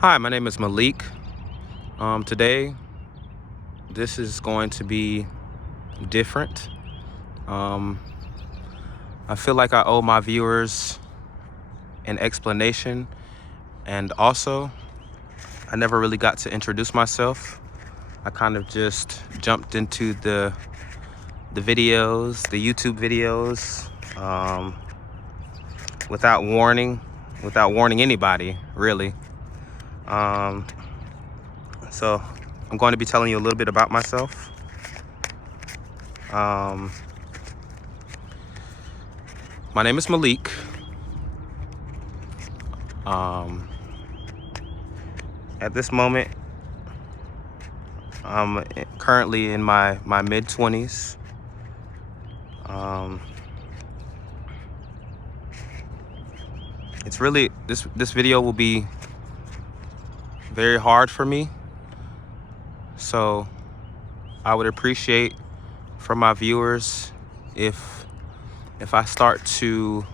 Hi, my name is Malik. Today, this is going to be different. Um, I feel like I owe my viewers an explanation, and also, I never really got to introduce myself. I kind of just jumped into the videos, the YouTube videos, without warning anybody, really. So I'm going to be telling you a little bit about myself. My name is Malik. At this moment, I'm currently in my mid-20s. It's really, this video will be very hard for me. So I would appreciate from my viewers if I start to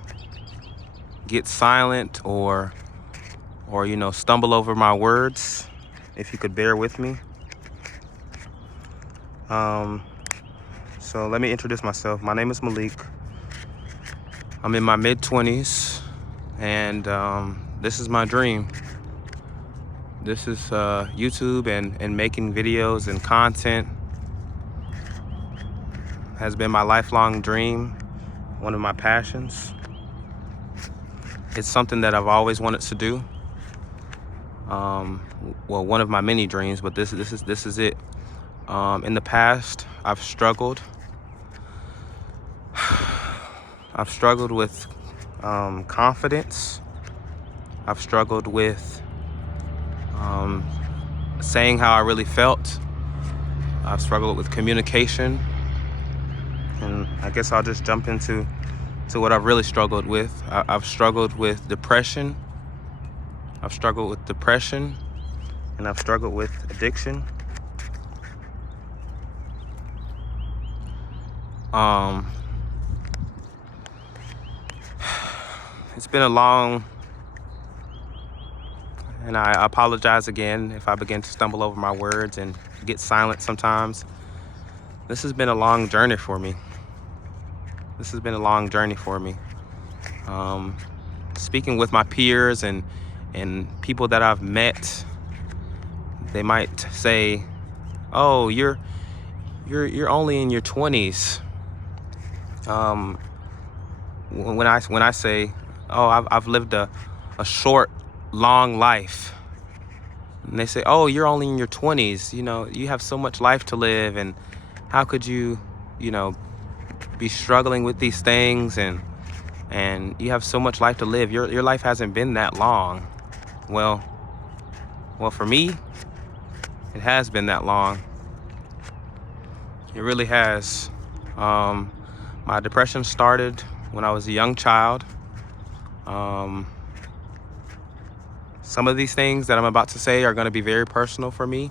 get silent or stumble over my words, if you could bear with me. So let me introduce myself. My name is Malik. I'm in my mid-20s, and this is my dream. This is YouTube and making videos and content has been my lifelong dream, one of my passions. It's something that I've always wanted to do. Well, one of my many dreams, but this is it. In the past, I've struggled. I've struggled with confidence. I've struggled with saying how I really felt. I've struggled with communication, and I guess I'll just jump into what I've really struggled with. I've struggled with depression. I've struggled with depression, and I've struggled with addiction. It's been a long, and I apologize again if I begin to stumble over my words and get silent sometimes. This has been a long journey for me. Speaking with my peers and people that I've met, they might say, "Oh, you're only in your 20s." When I say, "Oh, I've lived a short, long life," and they say, "Oh, you're only in your 20s. You have so much life to live, and how could you, be struggling with these things, and you have so much life to live. Your life hasn't been that long." Well, for me, it has been that long. It really has. My depression started when I was a young child. Some of these things that I'm about to say are going to be very personal for me.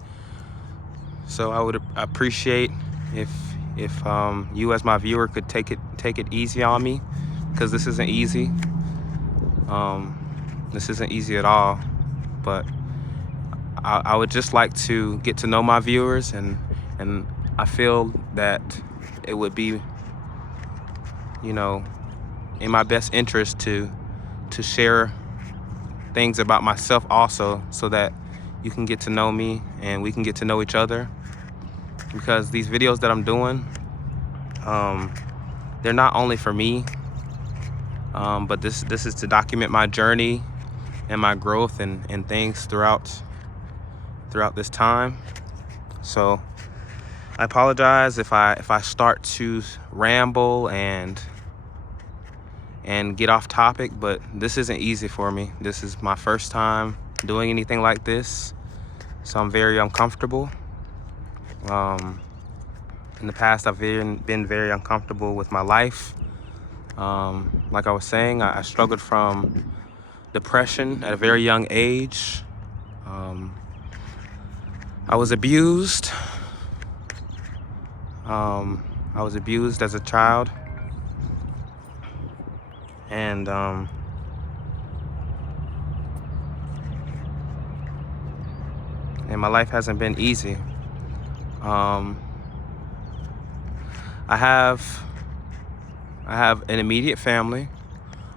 So I would appreciate if you as my viewer could take it easy on me, because this isn't easy. This isn't easy at all. But I would just like to get to know my viewers, and I feel that it would be, in my best interest to share things about myself also, so that you can get to know me and we can get to know each other. Because these videos that I'm doing, they're not only for me, but this is to document my journey and my growth and things throughout this time. So I apologize if I start to ramble and get off topic, but this isn't easy for me. This is my first time doing anything like this, so I'm very uncomfortable. In the past, I've been very uncomfortable with my life. Like I was saying, I struggled from depression at a very young age. I was abused. I was abused as a child, and and my life hasn't been easy. Um, I have an immediate family.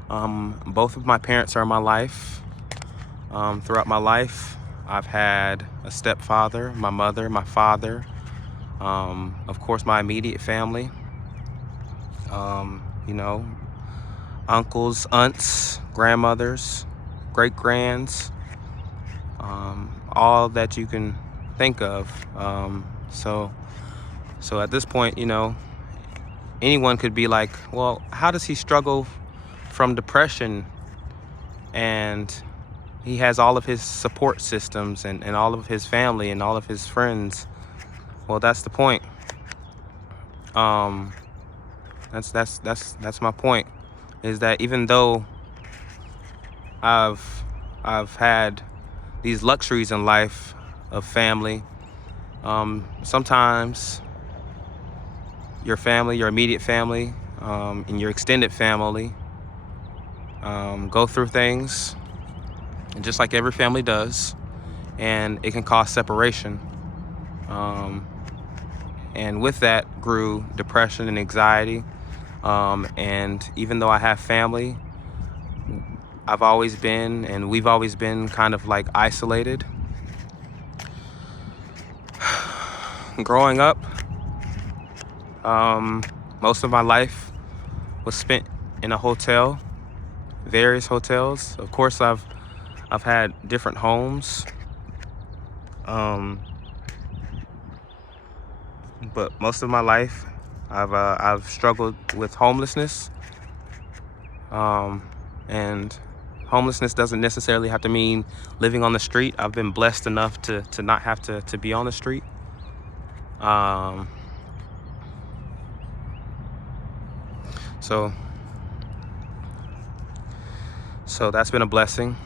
Both of my parents are in my life. Throughout my life, I've had a stepfather, my mother, my father, of course, my immediate family. You know, uncles, aunts, grandmothers, great-grands, all that you can think of. So at this point, anyone could be like, well, how does he struggle from depression and he has all of his support systems and all of his family and all of his friends? Well, that's the point. That's my point, is that even though I've had these luxuries in life of family, sometimes your family, your immediate family, and your extended family go through things, and just like every family does, and it can cause separation. And with that grew depression and anxiety. And even though I have family, we've always been kind of like isolated. Growing up, most of my life was spent in a hotel, various hotels. Of course, I've had different homes, but most of my life I've struggled with homelessness, and homelessness doesn't necessarily have to mean living on the street. I've been blessed enough to not have to be on the street. So that's been a blessing.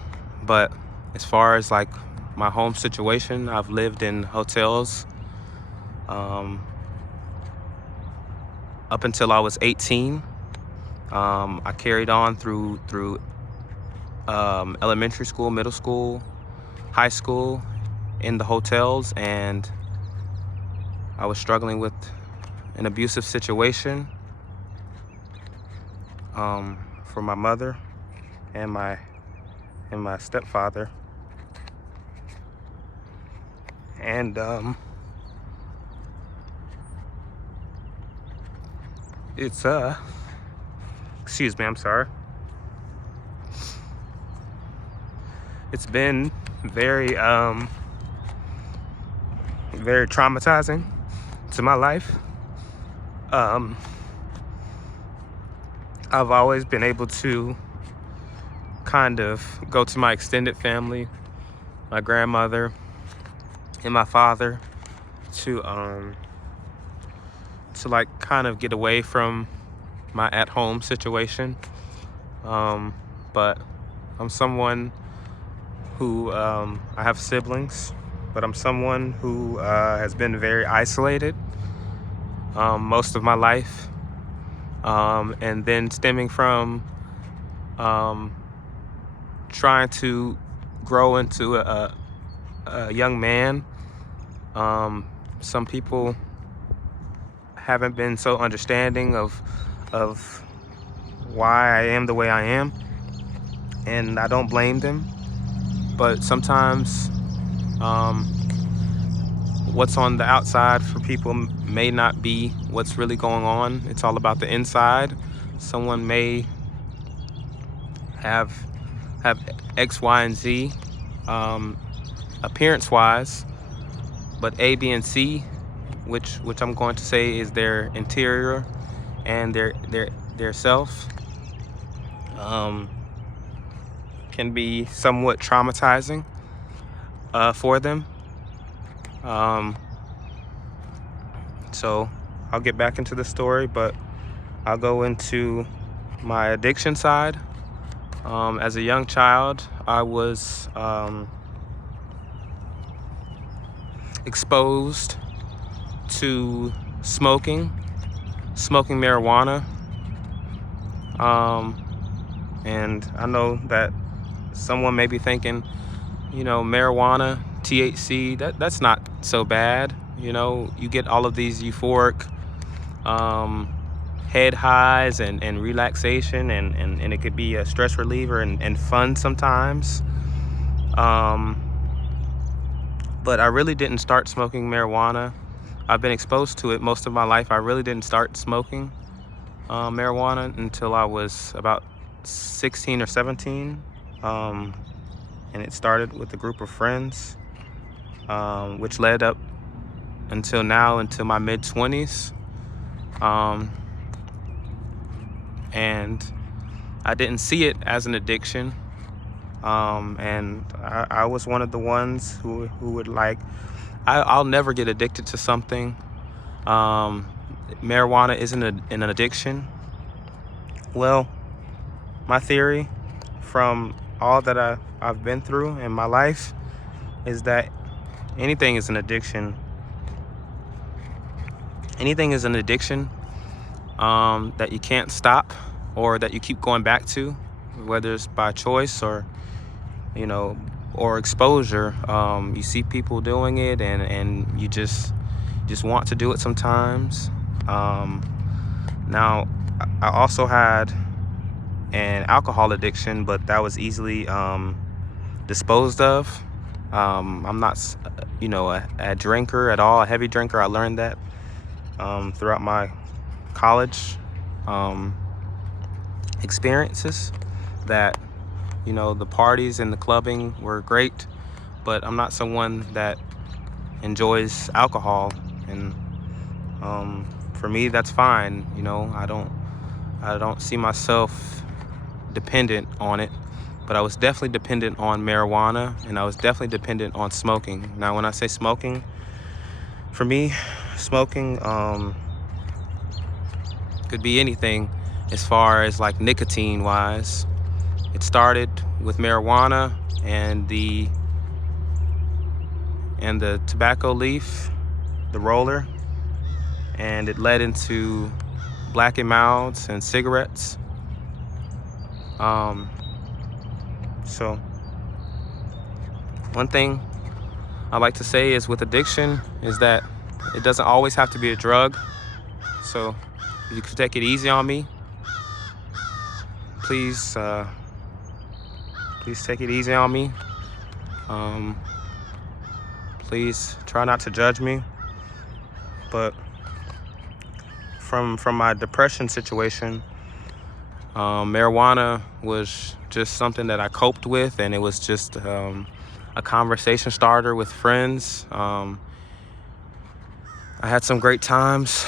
But as far as like my home situation, I've lived in hotels up until I was 18. I carried on through elementary school, middle school, high school in the hotels, and I was struggling with an abusive situation for my mother and my stepfather. And it's excuse me, I'm sorry. It's been very very traumatizing to my life. I've always been able to kind of go to my extended family, my grandmother and my father, to like kind of get away from my at-home situation. But I'm someone who I have siblings, but I'm someone who has been very isolated most of my life, and then stemming from trying to grow into a young man. Some people haven't been so understanding of why I am the way I am, and I don't blame them. But sometimes what's on the outside for people may not be what's really going on. It's all about the inside. Someone may have X, Y, and Z appearance-wise, but A, B, and C, which I'm going to say is their interior and their self, can be somewhat traumatizing for them. So I'll get back into the story, but I'll go into my addiction side. As a young child, I was exposed to smoking marijuana. And I know that someone may be thinking, marijuana THC, that's not so bad. You know, you get all of these euphoric head highs and relaxation, and it could be a stress reliever and fun sometimes. But I really didn't start smoking marijuana. I've been exposed to it most of my life. I really didn't start smoking marijuana until I was about 16 or 17. And it started with a group of friends, which led up until now, into my mid-20s. And I didn't see it as an addiction. And I was one of the ones who would like, I'll never get addicted to something. Marijuana isn't an addiction. Well, my theory from all that I've been through in my life is that anything is an addiction. Anything is an addiction that you can't stop, or that you keep going back to, whether it's by choice or, you know, or exposure. You see people doing it, and you just want to do it sometimes. Now, I also had an alcohol addiction, but that was easily disposed of. I'm not, you know, a drinker at all, a heavy drinker. I learned that throughout my college experiences, that, you know, the parties and the clubbing were great, but I'm not someone that enjoys alcohol. And for me, that's fine. You know, I don't see myself dependent on it, but I was definitely dependent on marijuana, and I was definitely dependent on smoking. Now, when I say smoking, for me, smoking could be anything as far as like nicotine wise. It started with marijuana and the tobacco leaf, the roller, and it led into Black and Milds and cigarettes. So one thing I like to say is, with addiction, is that it doesn't always have to be a drug. So if you could take it easy on me, please take it easy on me. Please try not to judge me. But from my depression situation, marijuana was just something that I coped with, and it was just a conversation starter with friends. I had some great times.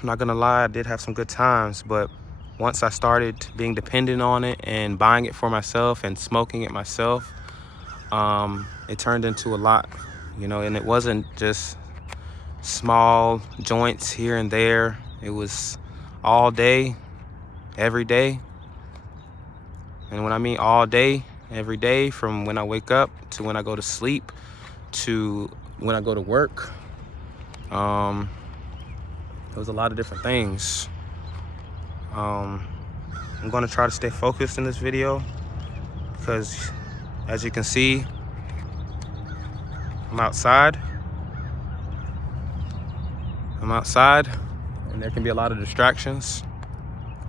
I'm not gonna lie, I did have some good times, but once I started being dependent on it and buying it for myself and smoking it myself, it turned into a lot, you know. And it wasn't just small joints here and there. It was all day, every day. And when I mean all day, every day, from when I wake up to when I go to sleep to when I go to work, it was a lot of different things. I'm going to try to stay focused in this video, because as you can see, I'm outside, and there can be a lot of distractions.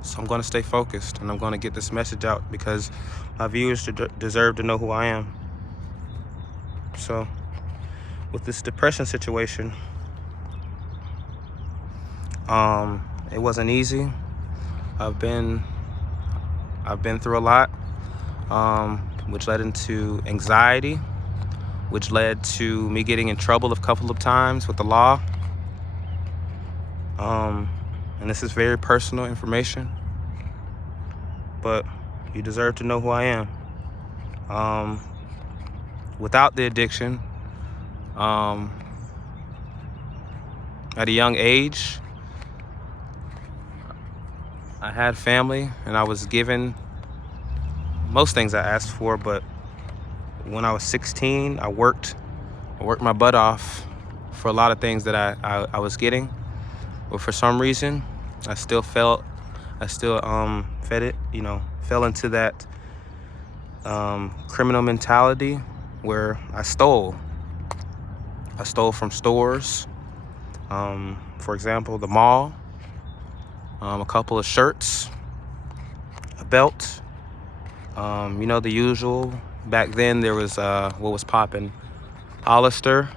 So I'm going to stay focused, and I'm going to get this message out, because my viewers deserve to know who I am. So with this depression situation, it wasn't easy. I've been through a lot, which led into anxiety, which led to me getting in trouble a couple of times with the law. And this is very personal information, but you deserve to know who I am. Without the addiction, at a young age, I had family, and I was given most things I asked for. But when I was 16, I worked my butt off for a lot of things that I was getting. But for some reason, I still fed it, you know, fell into that criminal mentality where I stole. I stole from stores. For example, the mall, a couple of shirts, a belt, the usual. Back then there was, what was popping? Hollister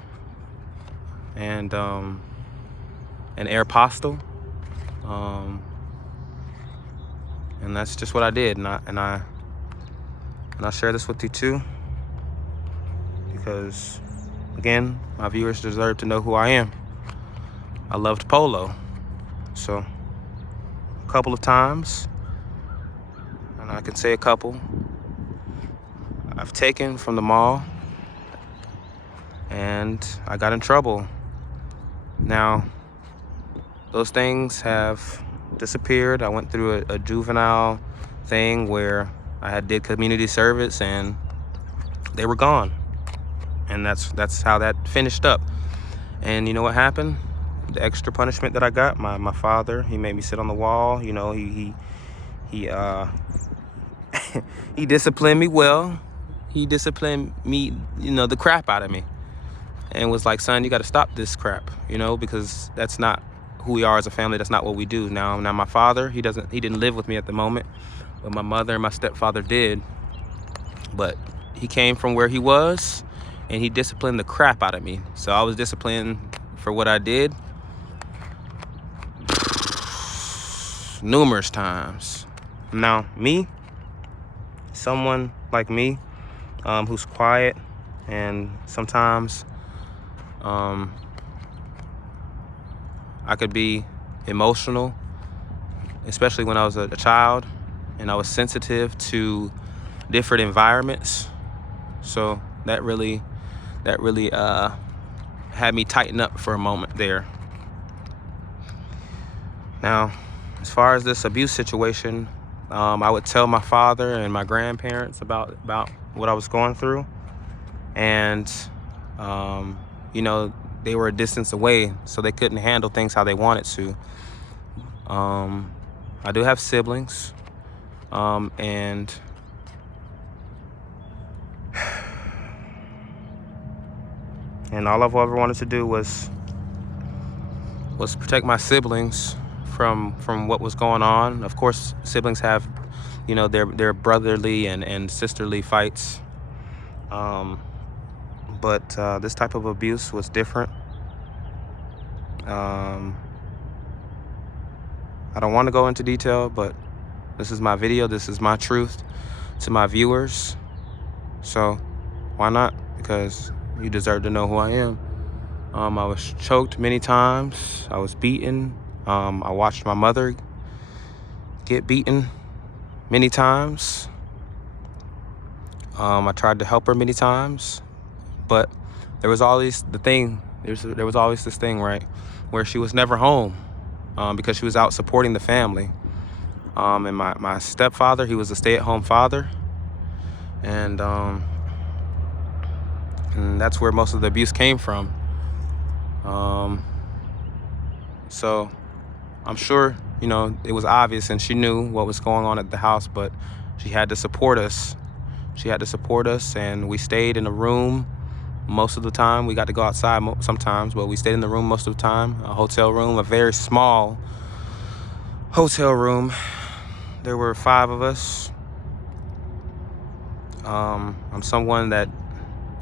and an Aeropostale. And that's just what I did. And I share this with you too, because again, my viewers deserve to know who I am. I loved polo. So a couple of times, and I can say a couple, I've taken from the mall and I got in trouble. Now, those things have disappeared. I went through a juvenile thing where I did community service and they were gone. And that's how that finished up. And you know what happened? The extra punishment that I got, my father, he made me sit on the wall. He he disciplined me well. He disciplined me, the crap out of me, and was like, son, you got to stop this crap, because that's not who we are as a family. That's not what we do. Now my father, he didn't live with me at the moment, but my mother and my stepfather did. But he came from where he was, and he disciplined the crap out of me. So I was disciplined for what I did numerous times. Now, someone like me, who's quiet, and sometimes I could be emotional, especially when I was a child, and I was sensitive to different environments. So that really had me tighten up for a moment there. Now, as far as this abuse situation, I would tell my father and my grandparents about what I was going through, and they were a distance away, so they couldn't handle things how they wanted to. I do have siblings, and all I've ever wanted to do was protect my siblings from what was going on. Of course, siblings have, their brotherly and sisterly fights. But this type of abuse was different. I don't want to go into detail, but this is my video. This is my truth to my viewers. So why not? Because you deserve to know who I am. I was choked many times. I was beaten. I watched my mother get beaten many times. I tried to help her many times, but there was always this thing, right, where she was never home, because she was out supporting the family. And my stepfather, he was a stay-at-home father, and that's where most of the abuse came from. So I'm sure, it was obvious, and she knew what was going on at the house, but she had to support us. And we stayed in a room most of the time. We got to go outside sometimes, but we stayed in the room most of the time. A hotel room, a very small hotel room. There were 5 of us. I'm someone that,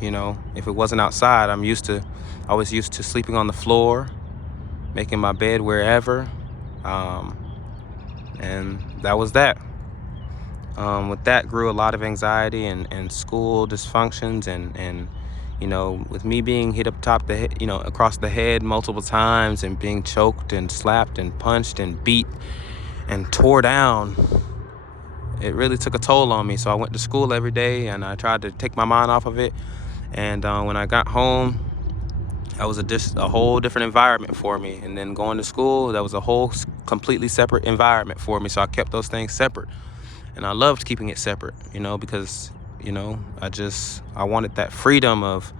if it wasn't outside, I was used to sleeping on the floor, making my bed wherever. And that was that. With that grew a lot of anxiety and school dysfunctions, and with me being hit across the head multiple times, and being choked and slapped and punched and beat and tore down, it really took a toll on me. So I went to school every day, and I tried to take my mind off of it. And when I got home, that was a whole different environment for me. And then going to school, that was a whole completely separate environment for me. So I kept those things separate. And I loved keeping it separate, because, I wanted that freedom of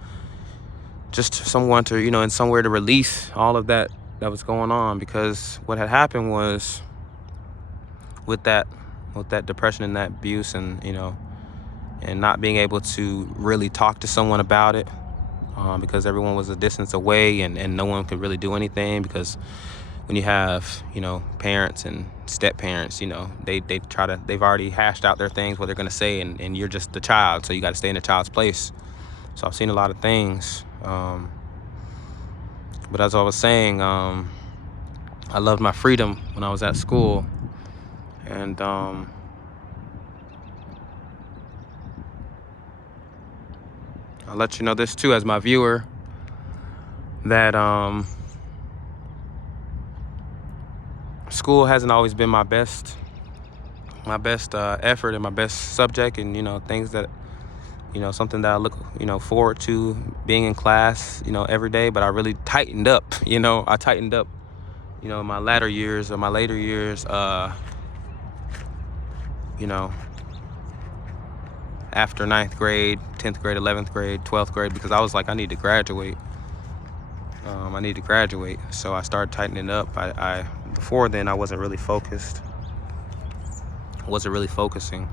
just someone to, and somewhere to release all of that was going on. Because what had happened was, with that depression and that abuse, and, and not being able to really talk to someone about it, because everyone was a distance away, and no one could really do anything, because when you have, parents and step parents, they've already hashed out their things, what they're going to say, and you're just the child, so you got to stay in the child's place. So I've seen a lot of things. But as I was saying, I loved my freedom when I was at school. And I'll let you know this too, as my viewer, that school hasn't always been my best effort and my best subject, and things that something that I look forward to being in class every day. But I really tightened up. I tightened up in my later years, after 9th grade, 10th grade, 11th grade, 12th grade, because I was like, I need to graduate. So I started tightening up. I before then I wasn't really focused. Focusing.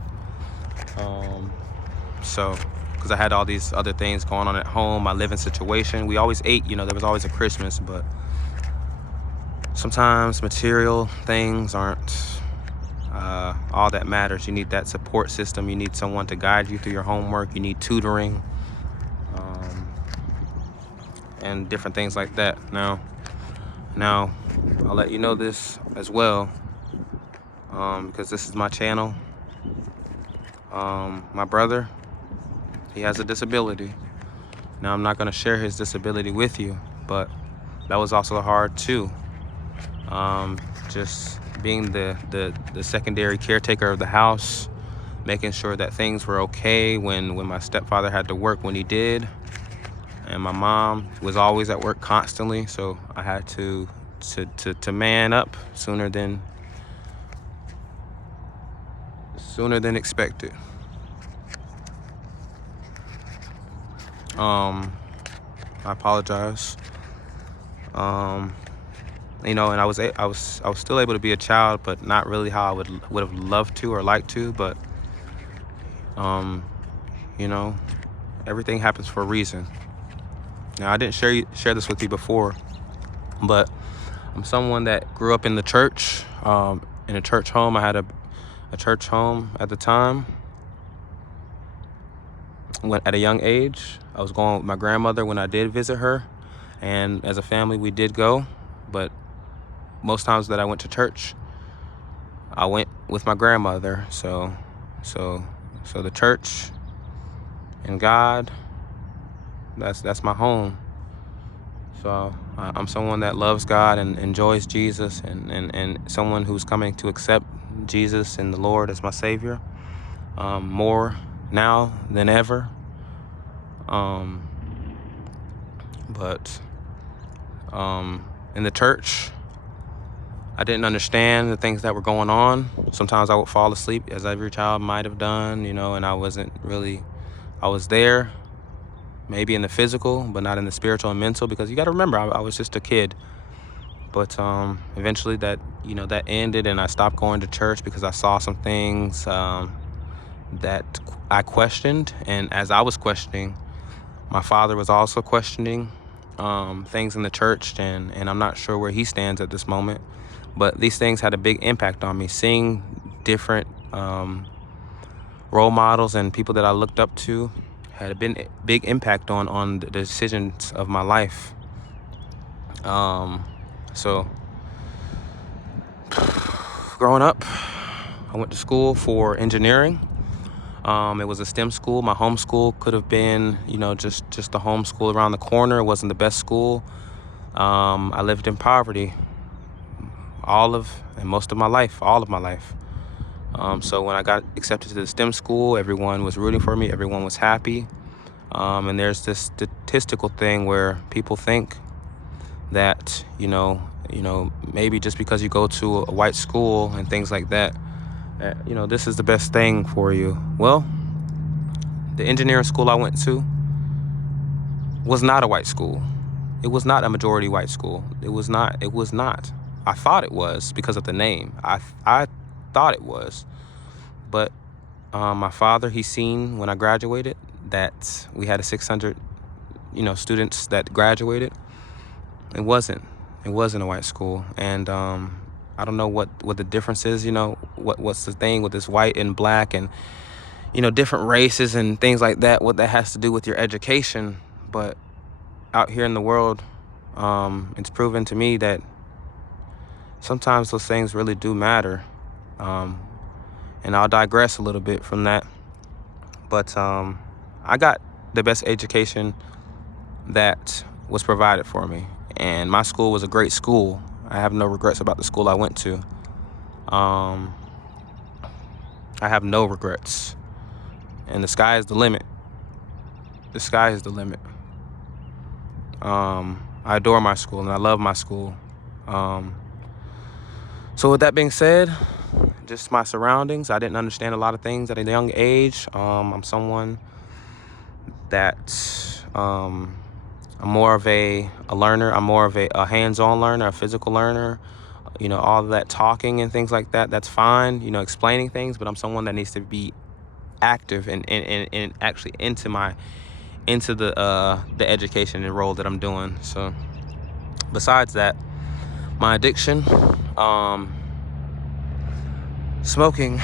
So, because I had all these other things going on at home, my living situation. We always ate, there was always a Christmas, but sometimes material things aren't all that matters. You need that support system. You need someone to guide you through your homework. You need tutoring, and different things like that. Now, I'll let you know this as well, because this is my channel. My brother, he has a disability. Now, I'm not going to share his disability with you, but that was also hard too. Just being the secondary caretaker of the house, making sure that things were okay when my stepfather had to work when he did, and my mom was always at work constantly, so I had to man up sooner than expected. I apologize. And I was still able to be a child, but not really how I would have loved to or liked to. But everything happens for a reason. Now, I didn't share this with you before, but I'm someone that grew up in the church, in a church home. I had a church home at the time. When at a young age, I was going with my grandmother when I did visit her, and as a family we did go. But most times that I went to church, I went with my grandmother. So the church and God, that's my home. So I'm someone that loves God and enjoys Jesus, and someone who's coming to accept Jesus and the Lord as my Savior, more now than ever. But in the church, I didn't understand the things that were going on. Sometimes I would fall asleep, as every child might have done, and I was there, maybe in the physical, but not in the spiritual and mental, because you got to remember, I was just a kid. But eventually that ended, and I stopped going to church because I saw some things that I questioned. And as I was questioning, my father was also questioning things in the church, and I'm not sure where he stands at this moment. But these things had a big impact on me. Seeing different role models and people that I looked up to had a big impact on the decisions of my life. So growing up, I went to school for engineering. It was a STEM school. My home school could have been, just the home school around the corner. It wasn't the best school. I lived in poverty all of my life. So when I got accepted to the STEM school, everyone was rooting for me. Everyone was happy. And there's this statistical thing where people think that, maybe just because you go to a white school and things like that, this is the best thing for you. Well, the engineering school I went to was not a white school. It was not a majority white school. It was not. I thought it was because of the name. I thought it was. But my father, he seen when I graduated that we had a 600 students that graduated. It wasn't. It wasn't a white school. And I don't know what the difference is, what's the thing with this white and black and, different races and things like that, what that has to do with your education. But out here in the world, it's proven to me that sometimes those things really do matter. And I'll digress a little bit from that. But I got the best education that was provided for me. And my school was a great school. I have no regrets about the school I went to. I have no regrets. And the sky is the limit. The sky is the limit. I adore my school and I love my school. So with that being said, just my surroundings. I didn't understand a lot of things at a young age. I'm someone that I'm more of a learner. I'm more of a hands-on learner, a physical learner. All of that talking and things like that, that's fine, explaining things, but I'm someone that needs to be active and actually into the education and role that I'm doing. So besides that, my addiction, smoking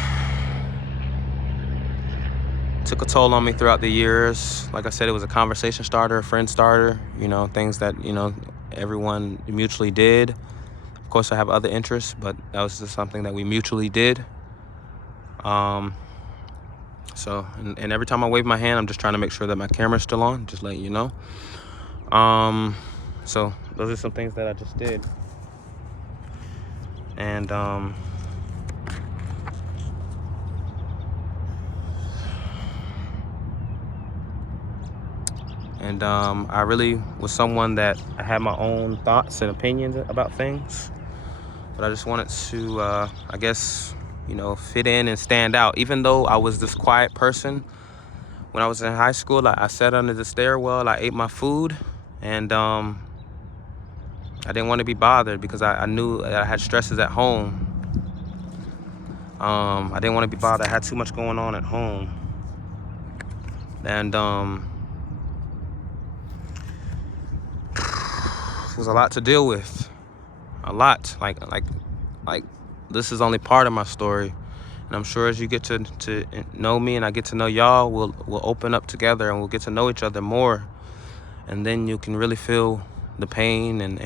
took a toll on me throughout the years. Like I said, it was a conversation starter, a friend starter, things that, everyone mutually did. Of course, I have other interests, but that was just something that we mutually did. So every time I wave my hand, I'm just trying to make sure that my camera's still on, just letting you know. So those are some things that I just did. And I really was someone that I had my own thoughts and opinions about things, but I just wanted to, I guess, fit in and stand out. Even though I was this quiet person, when I was in high school, I sat under the stairwell, I ate my food, and I didn't want to be bothered because I knew that I had stresses at home. I didn't want to be bothered. I had too much going on at home. And it was a lot to deal with. A lot. Like this is only part of my story. And I'm sure as you get to know me and I get to know y'all, we'll open up together and we'll get to know each other more. And then you can really feel the pain and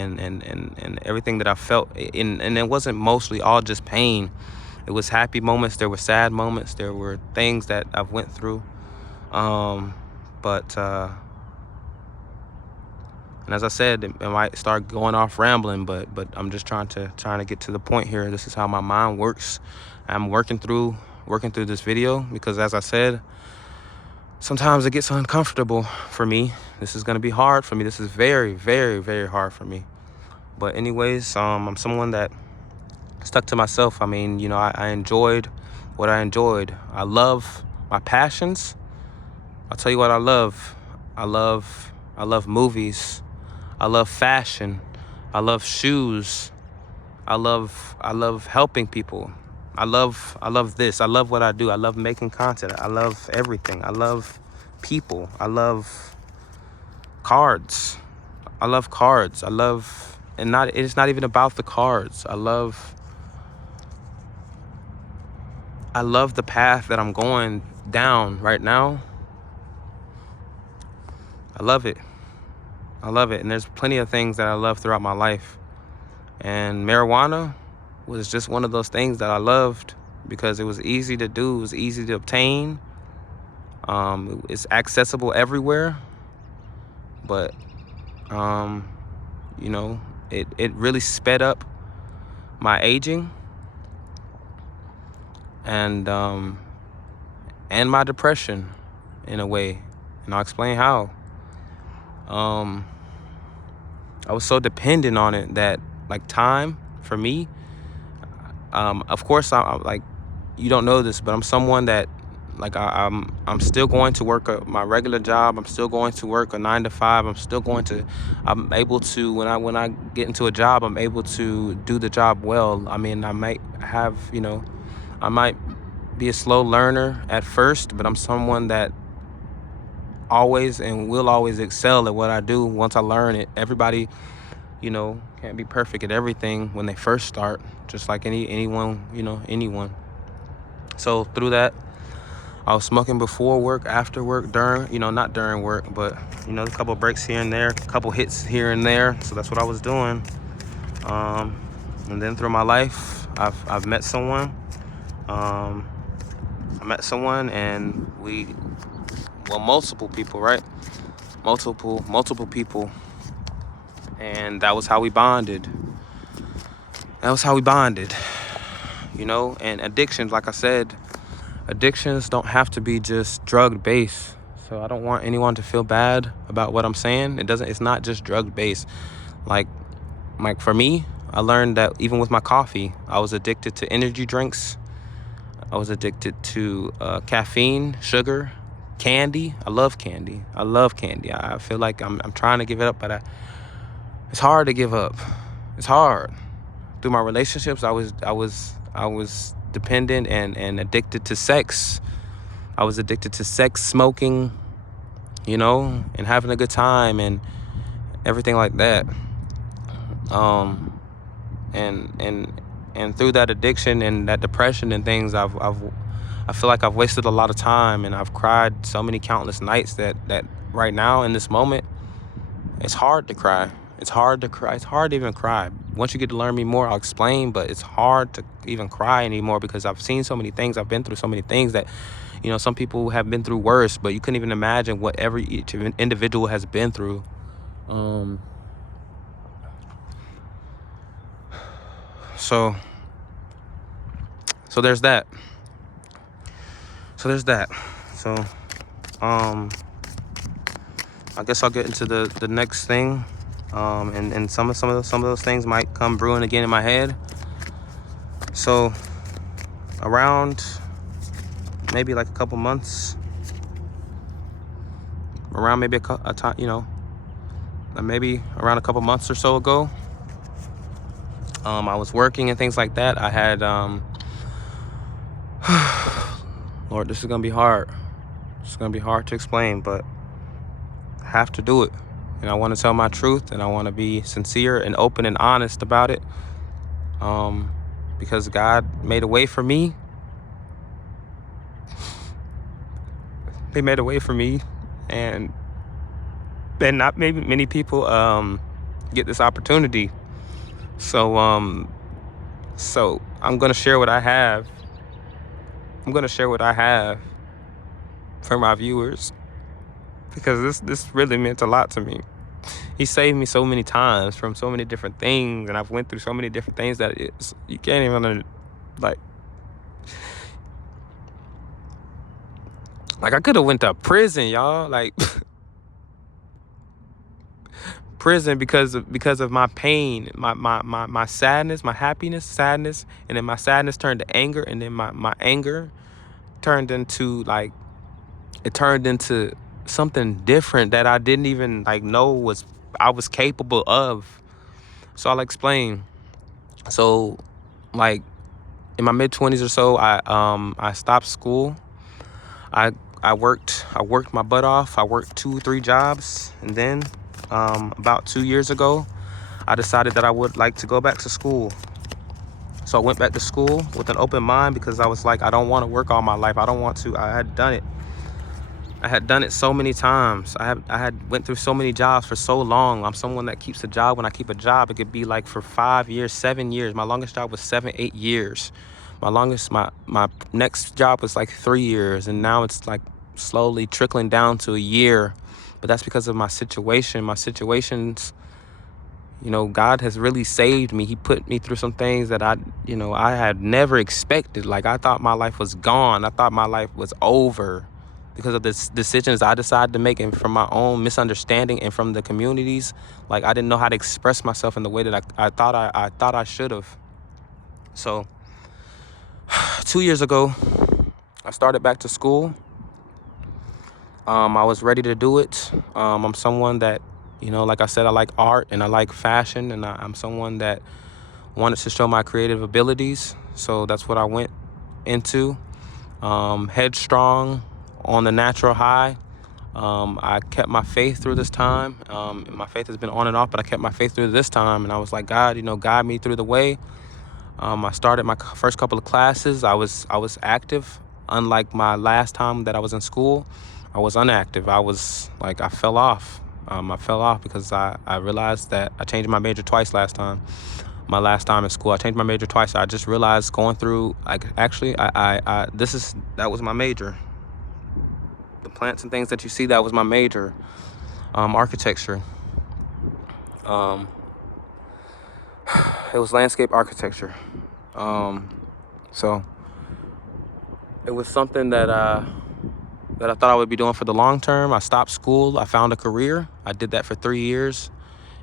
everything that I felt. And it wasn't mostly all just pain. It was happy moments. There were sad moments. There were things that I've went through. And as I said, it might start going off rambling, but I'm just trying to get to the point here. This is how my mind works. I'm working through this video because, as I said, sometimes it gets uncomfortable for me. This is going to be hard for me. This is very, very, very hard for me. But anyways, I'm someone that stuck to myself. I mean, I enjoyed what I enjoyed. I love my passions. I'll tell you what I love. I love movies. I love fashion. I love shoes. I love helping people. I love this. I love what I do. I love making content. I love everything. I love people. I love cards. I love cards. It's not even about the cards. I love the path that I'm going down right now. I love it. And there's plenty of things that I love throughout my life. And marijuana was just one of those things that I loved because it was easy to do. It was easy to obtain. It's accessible everywhere. But, it really sped up my aging and my depression in a way. And I'll explain how. I was so dependent on it that, like, time for me, of course, I'm like, you don't know this, but I'm someone that, like, I'm still going to work my regular job. I'm still going to work a 9 to 5. I'm able to, when I get into a job, I'm able to do the job well. I mean, I might have, I might be a slow learner at first, but I'm someone that always and will always excel at what I do once I learn it. Everybody, can't be perfect at everything when they first start, just like anyone. So through that, I was smoking before work, after work, during, not during work, but, a couple breaks here and there, a couple hits here and there. So that's what I was doing. And then through my life, I've met someone. I met someone and multiple people, right? Multiple people. And that was how we bonded. And addictions, like I said, addictions don't have to be just drug based. So I don't want anyone to feel bad about what I'm saying. It's not just drug based. Like for me, I learned that even with my coffee, I was addicted to energy drinks. I was addicted to caffeine, sugar, candy. I love candy. I feel like I'm trying to give it up, but it's hard to give up. It's hard. Through my relationships, I was dependent and addicted to sex. I was addicted to sex, smoking, and having a good time and everything like that. And through that addiction and that depression and things, I feel like I've wasted a lot of time, and I've cried so many countless nights that right now in this moment, it's hard to cry. It's hard to even cry. Once you get to learn me more, I'll explain, but it's hard to even cry anymore because I've seen so many things. I've been through so many things that, some people have been through worse, but you couldn't even imagine what each individual has been through. So there's that. So, I guess I'll get into the next thing. And some of those things might come brewing again in my head. So around maybe like a couple months, around maybe a time, maybe around a couple months or so ago, I was working and things like that. I had, Lord, this is going to be hard. It's going to be hard to explain, but I have to do it. And I want to tell my truth, and I want to be sincere and open and honest about it. Because God made a way for me. He made a way for me, and not maybe many people get this opportunity. So I'm gonna share what I have. For my viewers, because this really meant a lot to me. He saved me so many times from so many different things, and I've went through so many different things that you can't even like I could have went to prison, y'all, like prison because of my pain, my sadness, my happiness, sadness, and then my sadness turned to anger, and then my anger turned into something different that I didn't even know I was capable of. So I'll explain. So in my mid-20s or so, I stopped school. I worked my butt off. I worked 2-3 jobs, and then about 2 years ago, I decided that I would like to go back to school. So I went back to school with an open mind, because I was like, I don't want to work all my life. I don't want to. I had done it so many times. I had went through so many jobs for so long. I'm someone that keeps a job. When I keep a job, it could be for 5 years, 7 years. My longest job was 7-8 years. My next job was 3 years, and now it's slowly trickling down to a year. But that's because of my situation. My situations, God has really saved me. He put me through some things that I had never expected. I thought my life was gone. I thought my life was over because of the decisions I decided to make, and from my own misunderstanding and from the communities. I didn't know how to express myself in the way that I thought I should have. So 2 years ago, I started back to school. I was ready to do it. I'm someone that, like I said, I like art and I like fashion, and I'm someone that wanted to show my creative abilities. So that's what I went into. Headstrong, on the natural high, I kept my faith through this time. My faith has been on and off, but I kept my faith through this time. And I was like, God, guide me through the way. I started my first couple of classes. I was active. Unlike my last time that I was in school, I was inactive. I fell off. I fell off because I realized that I changed my major twice last time. My last time in school, I changed my major twice. I just realized going through, that was my major. The plants and things that you see, that was my major. Architecture. It was landscape architecture. So it was something that I thought I would be doing for the long term. I stopped school. I found a career. I did that for 3 years,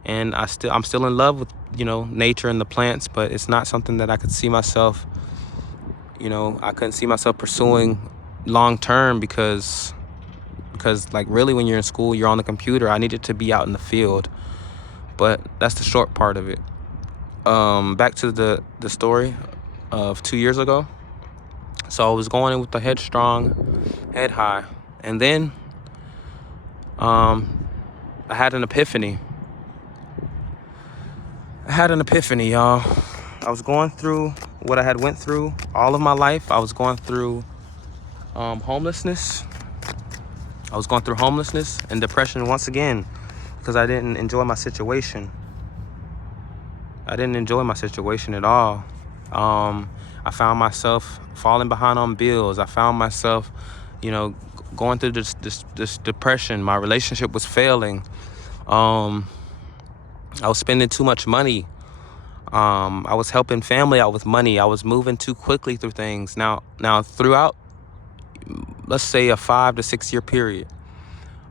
and I'm still in love with nature and the plants, but it's not something that I could see myself. I couldn't see myself pursuing long term because like really when you're in school, you're on the computer. I needed to be out in the field, but that's the short part of it. Back to the story of 2 years ago. So I was going in with the headstrong, head high, and then I had an epiphany. Y'all. I was going through what I had went through all of my life. I was going through homelessness. I was going through homelessness and depression once again because I didn't enjoy my situation. I didn't enjoy my situation at all. I found myself falling behind on bills. I found myself, going through this depression. My relationship was failing. I was spending too much money. I was helping family out with money. I was moving too quickly through things. Now throughout, let's say a 5 to 6 year period,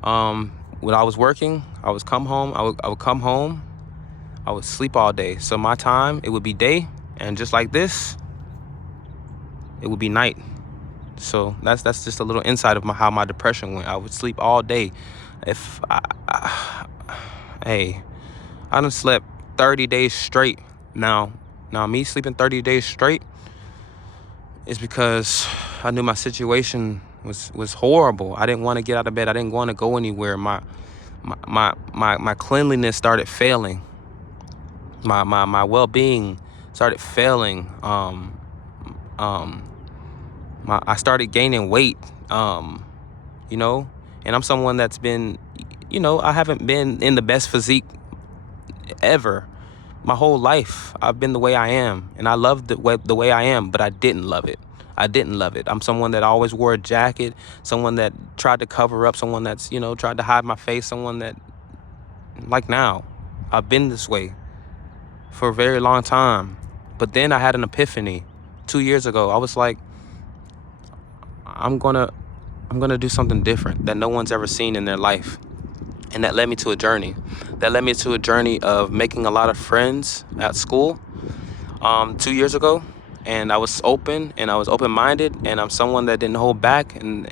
when I was working, I would come home. I would come home. I would sleep all day. So my time, it would be day, and just like this, it would be night. So that's just a little insight of how my depression went. I would sleep all day. Hey, I done slept 30 days straight. Now me sleeping 30 days straight is because I knew my situation was horrible. I didn't want to get out of bed. I didn't want to go anywhere. My cleanliness started failing. My well-being started failing. I started gaining weight. And I'm someone that's been, I haven't been in the best physique ever. My whole life, I've been the way I am, and I loved the way I am, but I didn't love it. I'm someone that always wore a jacket, someone that tried to cover up, someone that's, tried to hide my face, someone that, like now, I've been this way for a very long time. But then I had an epiphany 2 years ago. I was like, I'm gonna do something different that no one's ever seen in their life. And that led me to a journey. Of making a lot of friends at school 2 years ago. And I was open, and I was open-minded, and I'm someone that didn't hold back, and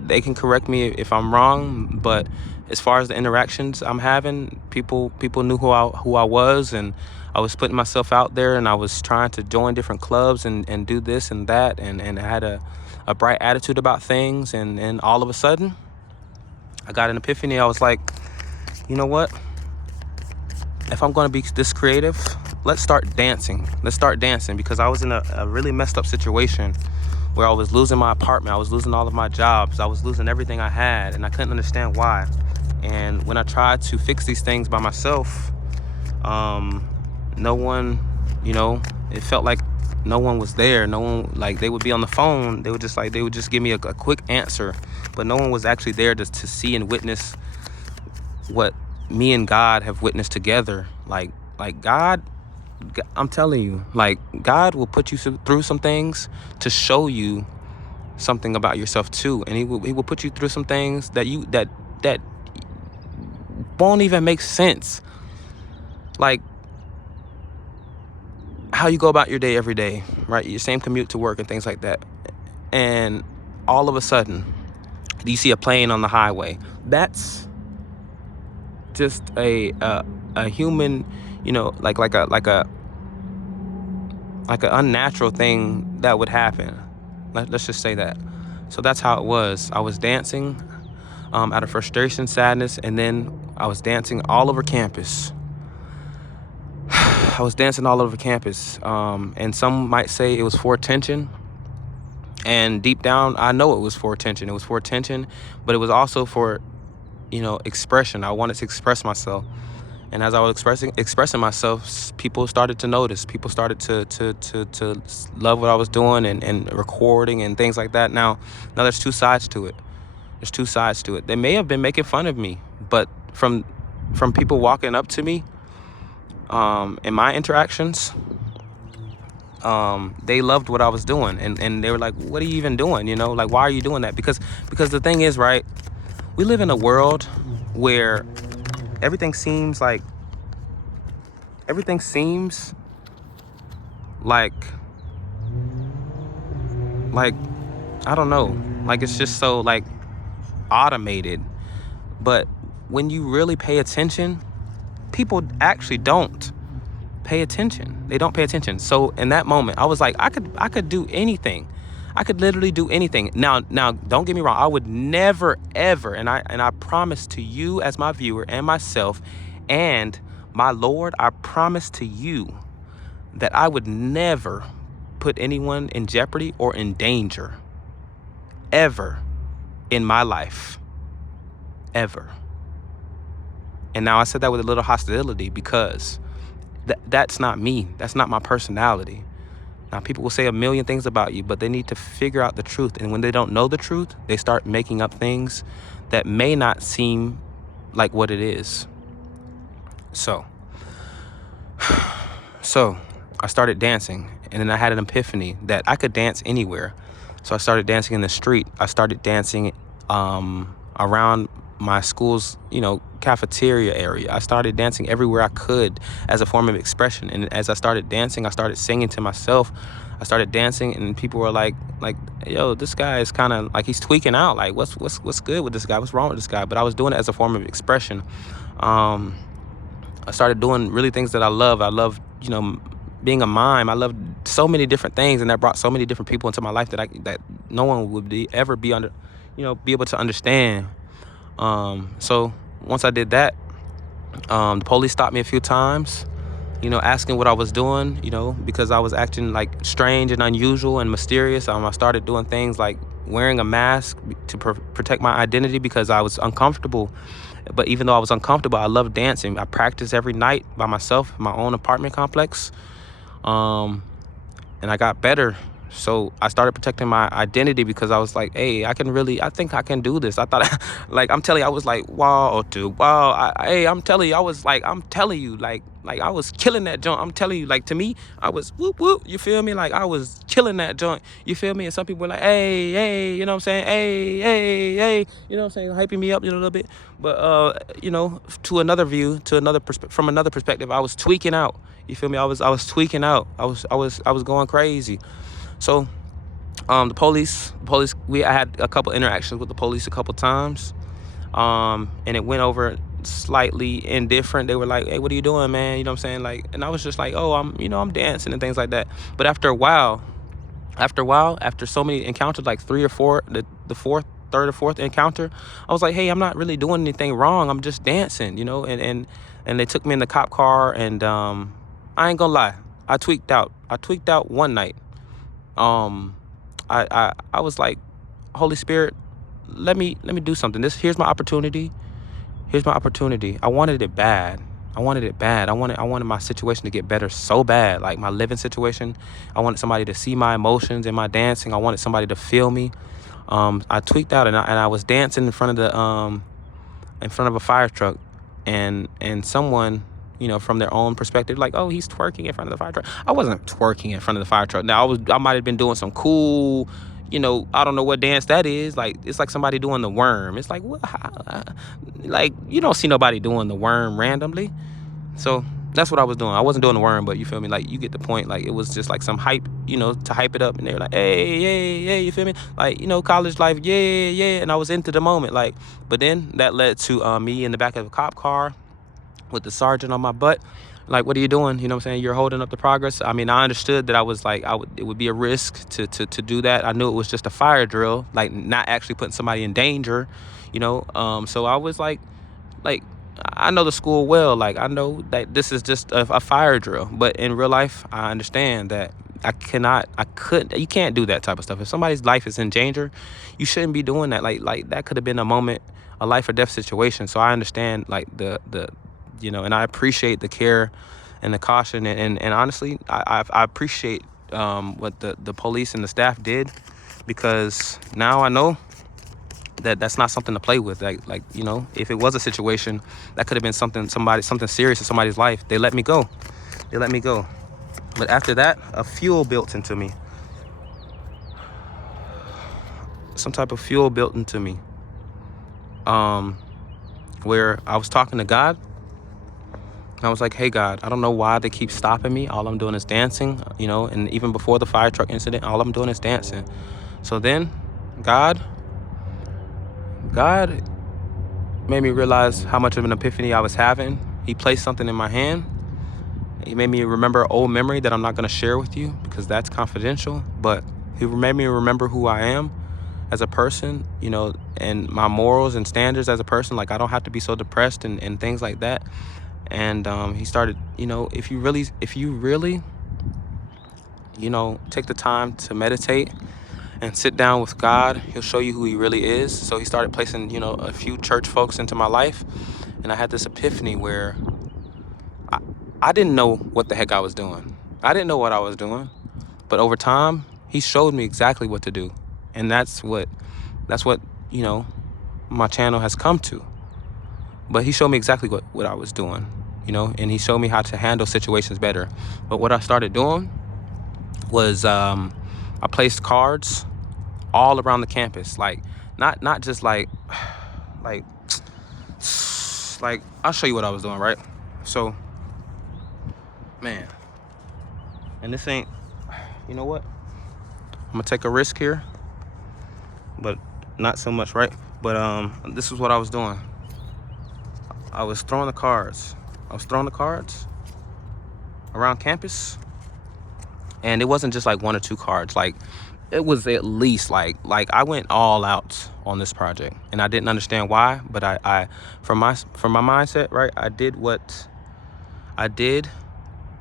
they can correct me if I'm wrong, but as far as the interactions I'm having, people knew who I was, and I was putting myself out there, and I was trying to join different clubs and do this and that, and I had a bright attitude about things, and all of a sudden I got an epiphany. I was like, you know what? If I'm going to be this creative, let's start dancing. Because I was in a really messed up situation where I was losing my apartment. I was losing all of my jobs. I was losing everything I had, and I couldn't understand why. And when I tried to fix these things by myself, no one, it felt like no one was there. No one, like, they would be on the phone. They would just give me a quick answer, but no one was actually there to see and witness what me and God have witnessed together. Like God, I'm telling you, like, God will put you through some things to show you something about yourself too, and he will put you through some things that won't even make sense, like how you go about your day every day, right? Your same commute to work and things like that, and all of a sudden you see a plane on the highway. That's just a human, like an unnatural thing that would happen. Let's just say that. So that's how it was. I was dancing out of frustration, sadness, and then I was dancing all over campus. I was dancing all over campus, and some might say it was for attention. And deep down, I know it was for attention. It was for attention, but it was also for, expression. I wanted to express myself. And as I was expressing myself, people started to notice. People started to love what I was doing and recording and things like that. Now there's two sides to it. There's two sides to it. They may have been making fun of me, but from people walking up to me in my interactions, they loved what I was doing, and they were like, "What are you even doing? Like, why are you doing that?" Because the thing is, right? We live in a world where everything seems like I don't know, like it's just so like automated. But when you really pay attention, people actually don't pay attention. They don't pay attention. So in that moment, I was like, I could do anything. I could literally do anything. Now, don't get me wrong. I would never, ever, and I promise to you as my viewer and myself and my Lord, I promise to you that I would never put anyone in jeopardy or in danger ever in my life. Ever. And now I said that with a little hostility because that's not me. That's not my personality. Now, people will say a million things about you, but they need to figure out the truth. And when they don't know the truth, they start making up things that may not seem like what it is. So I started dancing, and then I had an epiphany that I could dance anywhere. So I started dancing in the street. I started dancing around my school's, cafeteria area. I started dancing everywhere I could as a form of expression. And as I started dancing, I started singing to myself. I started dancing, and people were like, yo, this guy is kind of like, he's tweaking out. Like, what's good with this guy? What's wrong with this guy? But I was doing it as a form of expression. I started doing really things that I love. I love, being a mime. I loved so many different things, and that brought so many different people into my life that no one would ever be able to understand. So once I did that, the police stopped me a few times, asking what I was doing, because I was acting like strange and unusual and mysterious. I started doing things like wearing a mask to protect my identity because I was uncomfortable. But even though I was uncomfortable, I loved dancing. I practiced every night by myself in my own apartment complex. And I got better. So I started protecting my identity because I was like, hey, I think I can do this. I thought, I'm telling you, I was like, wow, dude, wow. I'm telling you, I was I was killing that joint. I'm telling you, to me, I was whoop, whoop, you feel me? Like I was killing that joint, you feel me? And some people were like, hey, you know what I'm saying? Hey, you know what I'm saying? Hyping me up a little bit. But, to another view, from another perspective, I was tweaking out. You feel me? I was tweaking out. I was going crazy. So, the police, I had a couple interactions with the police a couple times, and it went over slightly indifferent. They were like, hey, what are you doing, man? You know what I'm saying? And I was just like, oh, I'm dancing and things like that. But after a while, after so many encounters, like 3 or 4, the third or fourth encounter, I was like, hey, I'm not really doing anything wrong. I'm just dancing, and they took me in the cop car, and, I ain't gonna lie. I tweaked out one night. I was like, Holy Spirit, let me do something. Here's my opportunity. I wanted it bad. I wanted my situation to get better so bad, like my living situation. I wanted somebody to see my emotions in my dancing. I wanted somebody to feel me. I tweaked out, and I was dancing in front of a fire truck, and someone, from their own perspective, like, oh, he's twerking in front of the fire truck. I wasn't twerking in front of the fire truck. Now, I might have been doing some cool, I don't know what dance that is. Like, it's like somebody doing the worm. It's like, what? You don't see nobody doing the worm randomly. So that's what I was doing. I wasn't doing the worm, but you feel me? Like, you get the point. Like, it was just like some hype, to hype it up. And they were like, hey, you feel me? Like, college life, yeah. And I was into the moment. But then that led to me in the back of a cop car with the sergeant on my butt, Like, what are you doing? You know what I'm saying? You're holding up the progress. I mean, I understood that I was like, it would be a risk to do that. I knew it was just a fire drill, like not actually putting somebody in danger, you know? So I was like, I know the school well. Like, I know that this is just a fire drill, but in real life, I understand that you can't do that type of stuff. If somebody's life is in danger, you shouldn't be doing that. Like that could have been a life or death situation. So I understand like and I appreciate the care and the caution. And honestly, I appreciate what the police and the staff did, because now I know that that's not something to play with. Like if it was a situation that could have been something serious in somebody's life, they let me go. But after that, a fuel built into me. Some type of fuel built into me. Where I was talking to God. I was like, hey, God, I don't know why they keep stopping me. All I'm doing is dancing, and even before the fire truck incident, all I'm doing is dancing. So then God made me realize how much of an epiphany I was having. He placed something in my hand. He made me remember an old memory that I'm not going to share with you because that's confidential. But he made me remember who I am as a person, and my morals and standards as a person. Like, I don't have to be so depressed and things like that. And he started, if you really, take the time to meditate and sit down with God, he'll show you who he really is. So he started placing, a few church folks into my life. And I had this epiphany where I didn't know what the heck I was doing. I didn't know what I was doing. But over time, he showed me exactly what to do. And that's what, my channel has come to. But he showed me exactly what I was doing, and he showed me how to handle situations better. But what I started doing was I placed cards all around the campus, like not just like I'll show you what I was doing, right? So, man, and this ain't, you know what? I'm gonna take a risk here, but not so much, right? But this is what I was doing. I was throwing the cards around campus, and it wasn't just like one or two cards. Like, it was at least like I went all out on this project, and I didn't understand why. But I from my mindset, right? I did what I did.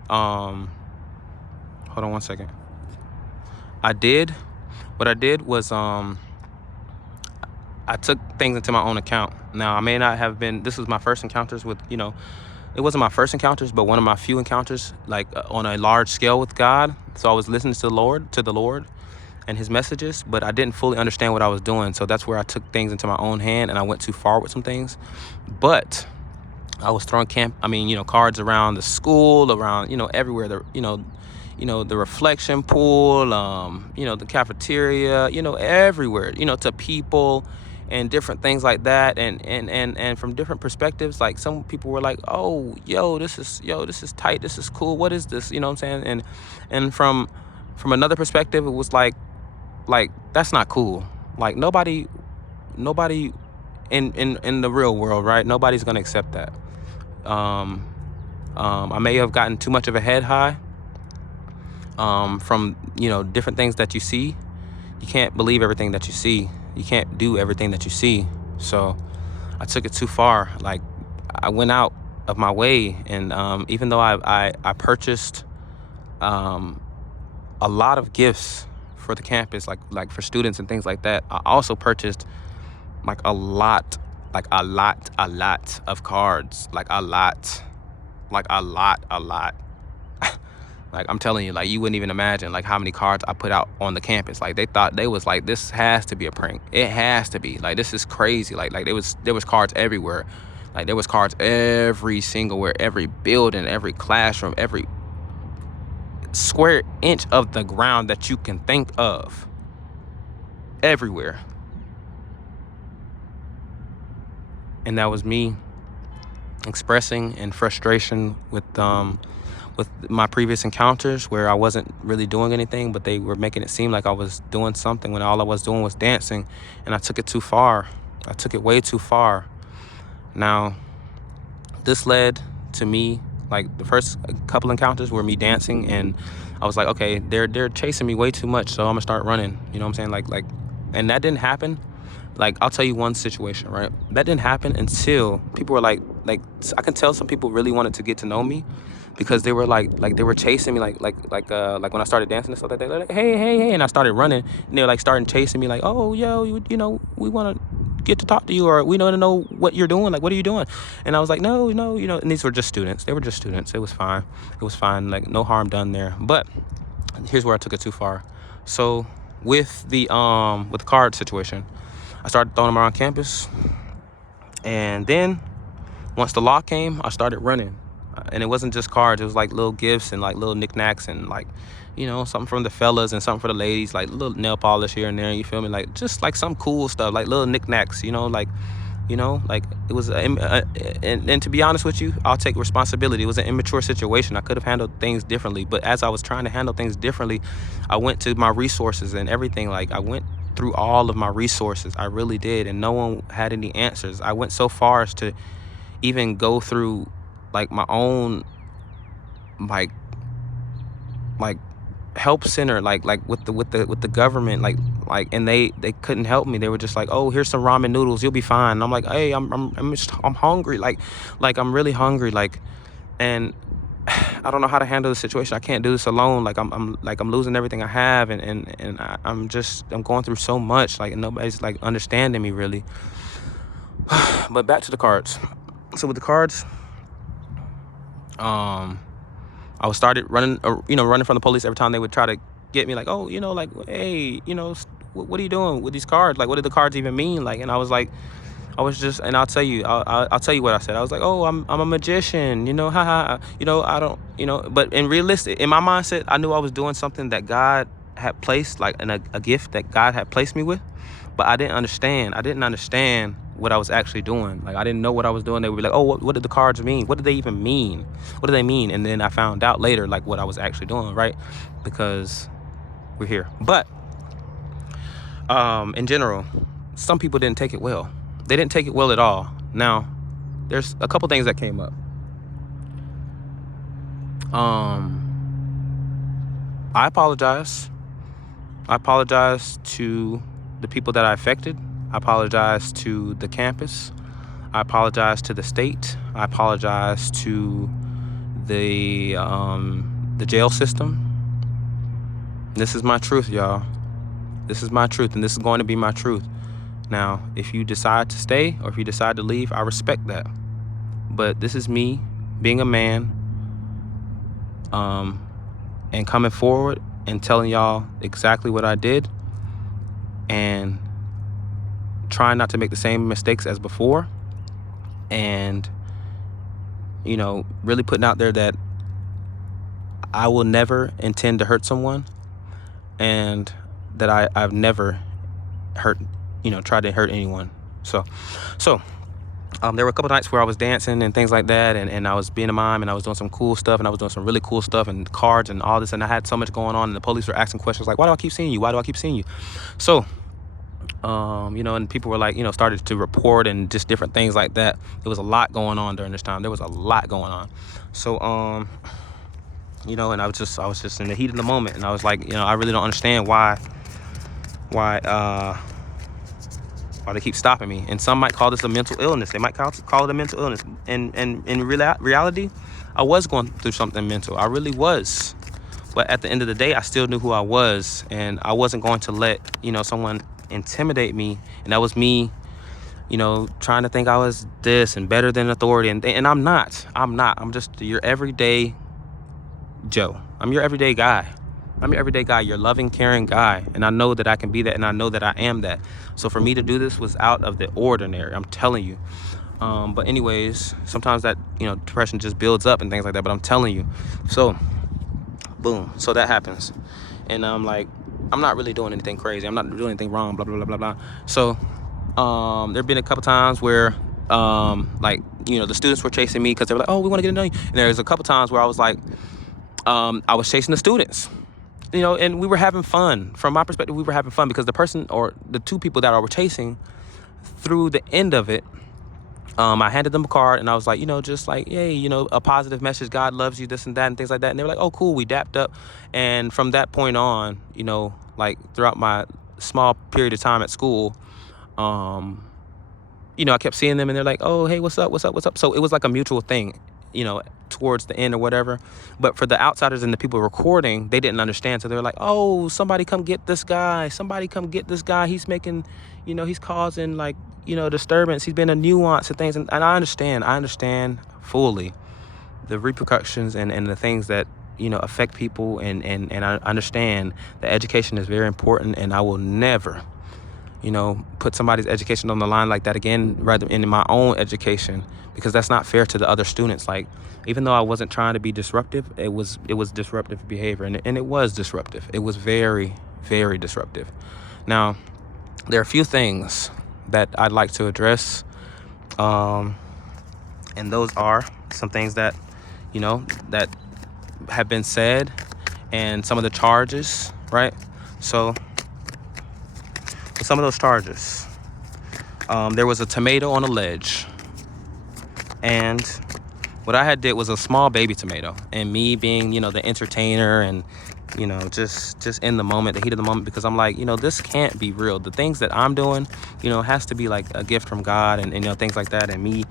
Hold on one second. What I did was I took things into my own account. Now, I may not have been, this was my first encounters with, it wasn't my first encounters, but one of my few encounters, like on a large scale with God. So I was listening to the Lord and his messages, but I didn't fully understand what I was doing. So that's where I took things into my own hand and I went too far with some things. But I was throwing cards around the school, around, everywhere, the reflection pool, the cafeteria, everywhere, to people and different things like that. And from different perspectives, like some people were like, oh, this is tight. This is cool. What is this? You know what I'm saying? And from another perspective, it was like, that's not cool. Like nobody in the real world, right? Nobody's going to accept that. I may have gotten too much of a head high from different things that you see. You can't believe everything that you see. You can't do everything that you see. So I took it too far. Like, I went out of my way, and even though I purchased a lot of gifts for the campus, like for students and things like that, I also purchased like a lot of cards, like a lot. Like, I'm telling you, like, you wouldn't even imagine like how many cards I put out on the campus. Like, they was like, this has to be a prank. It has to be. Like, this is crazy. Like there was cards everywhere. Like, there was cards every single where, every building, every classroom, every square inch of the ground that you can think of. Everywhere. And that was me expressing in frustration with my previous encounters, where I wasn't really doing anything, but they were making it seem like I was doing something when all I was doing was dancing. And I took it too far. I took it way too far. Now, this led to me Like the first couple encounters were me dancing, and I was like, okay, they're chasing me way too much, so I'm gonna start running. You know what I'm saying? Like, and that didn't happen. Like, I'll tell you one situation, right? That didn't happen until people were like I can tell some people really wanted to get to know me, because they were like they were chasing me, like when I started dancing and stuff like that. They're like, hey, and I started running, and they were like starting chasing me, like, oh, yo, you know, we want to get to talk to you, or we want to know what you're doing. Like, what are you doing? And I was like, no, you know. And these were just students. They were just students. It was fine. Like, no harm done there. But here's where I took it too far. So with the card situation, I started throwing them around campus, and then once the law came, I started running. And it wasn't just cards. It was like little gifts and like little knickknacks, and like, you know, something from the fellas and something for the ladies, like little nail polish here and there. You feel me? Like, just like some cool stuff, like little knickknacks, you know, like it was, and to be honest with you, I'll take responsibility. It was an immature situation. I could have handled things differently. But as I was trying to handle things differently, I went to my resources and everything. Like, I went through all of my resources. I really did. And no one had any answers. I went so far as to even go through like my own like help center, like with the government, like and they couldn't help me. They were just like, oh, here's some ramen noodles, you'll be fine. And I'm like, hey, I'm hungry, like I'm really hungry, like, and I don't know how to handle the situation. I can't do this alone. Like, I'm losing everything I have, and I'm going through so much, like, and nobody's like understanding me really. But back to the cards. So with the cards, I started running from the police every time they would try to get me, like, oh, you know, like, hey, you know, what are you doing with these cards? Like, what did the cards even mean? Like, and I was like, and I'll tell you what I said. I was like, oh, I'm a magician, you know, haha, you know, I don't, you know, but in my mindset, I knew I was doing something that God had placed, like, a gift that God had placed me with. But I didn't understand what I was actually doing. Like, I didn't know what I was doing. They would be like, oh, what did the cards mean? What did they even mean? What do they mean? And then I found out later, like, what I was actually doing, right? Because we're here. But in general, some people didn't take it well. They didn't take it well at all. Now, there's a couple things that came up. I apologize. I apologize to the people that I affected. I apologize to the campus. I apologize to the state. I apologize to the jail system. This is my truth, y'all. This is my truth, and this is going to be my truth. Now, if you decide to stay or if you decide to leave, I respect that. But this is me being a man, and coming forward and telling y'all exactly what I did, and trying not to make the same mistakes as before, and, you know, really putting out there that I will never intend to hurt someone, and that I've never tried to hurt anyone. So there were a couple nights where I was dancing and things like that, and I was being a mime, and I was doing some cool stuff, and I was doing some really cool stuff, and cards and all this, and I had so much going on, and the police were asking questions like, why do I keep seeing you? Why do I keep seeing you? So, and people were like, started to report and just different things like that. There was a lot going on during this time. There was a lot going on. So, and I was just in the heat of the moment, and I was like, I really don't understand why they keep stopping me. And some might call this a mental illness. They might call it a mental illness. And in reality, I was going through something mental. I really was. But at the end of the day, I still knew who I was, and I wasn't going to let, someone intimidate me. And that was me, trying to think I was this and better than authority. And I'm not. I'm just your everyday Joe. I'm your everyday guy. Your loving, caring guy. And I know that I can be that, and I know that I am that. So for me to do this was out of the ordinary, I'm telling you. But anyways, sometimes that, depression just builds up and things like that, but I'm telling you. So, boom. So that happens. And I'm like, I'm not really doing anything crazy. I'm not doing anything wrong, blah, blah, blah, blah, blah. So, there've been a couple times where, the students were chasing me because they were like, oh, we want to get to know you. And there's a couple times where I was like, I was chasing the students. And we were having fun. From my perspective, we were having fun because the person or the two people that I were chasing, through the end of it, I handed them a card and I was like, just like, hey, a positive message, God loves you, this and that, and things like that. And they were like, oh, cool. We dapped up. And from that point on, like throughout my small period of time at school, I kept seeing them and they're like, oh, hey, what's up? What's up? What's up? So it was like a mutual thing, towards the end or whatever. But for the outsiders and the people recording, they didn't understand. So they were like, oh, somebody come get this guy. Somebody come get this guy. He's making, he's causing like, disturbance. He's been a nuance and things. And I understand fully the repercussions and the things that, affect people. And I understand that education is very important, and I will never, put somebody's education on the line like that again, rather in my own education, because that's not fair to the other students. Like, even though I wasn't trying to be disruptive, it was disruptive behavior, and it was disruptive. It was very, very disruptive. Now, there are a few things that I'd like to address, and those are some things that, that have been said, and some of the charges, right? So, some of those charges, there was a tomato on a ledge, and what I had did was a small baby tomato, and me being, the entertainer and, just in the moment, the heat of the moment, because I'm like, this can't be real. The things that I'm doing, has to be like a gift from God, and things like that. And me,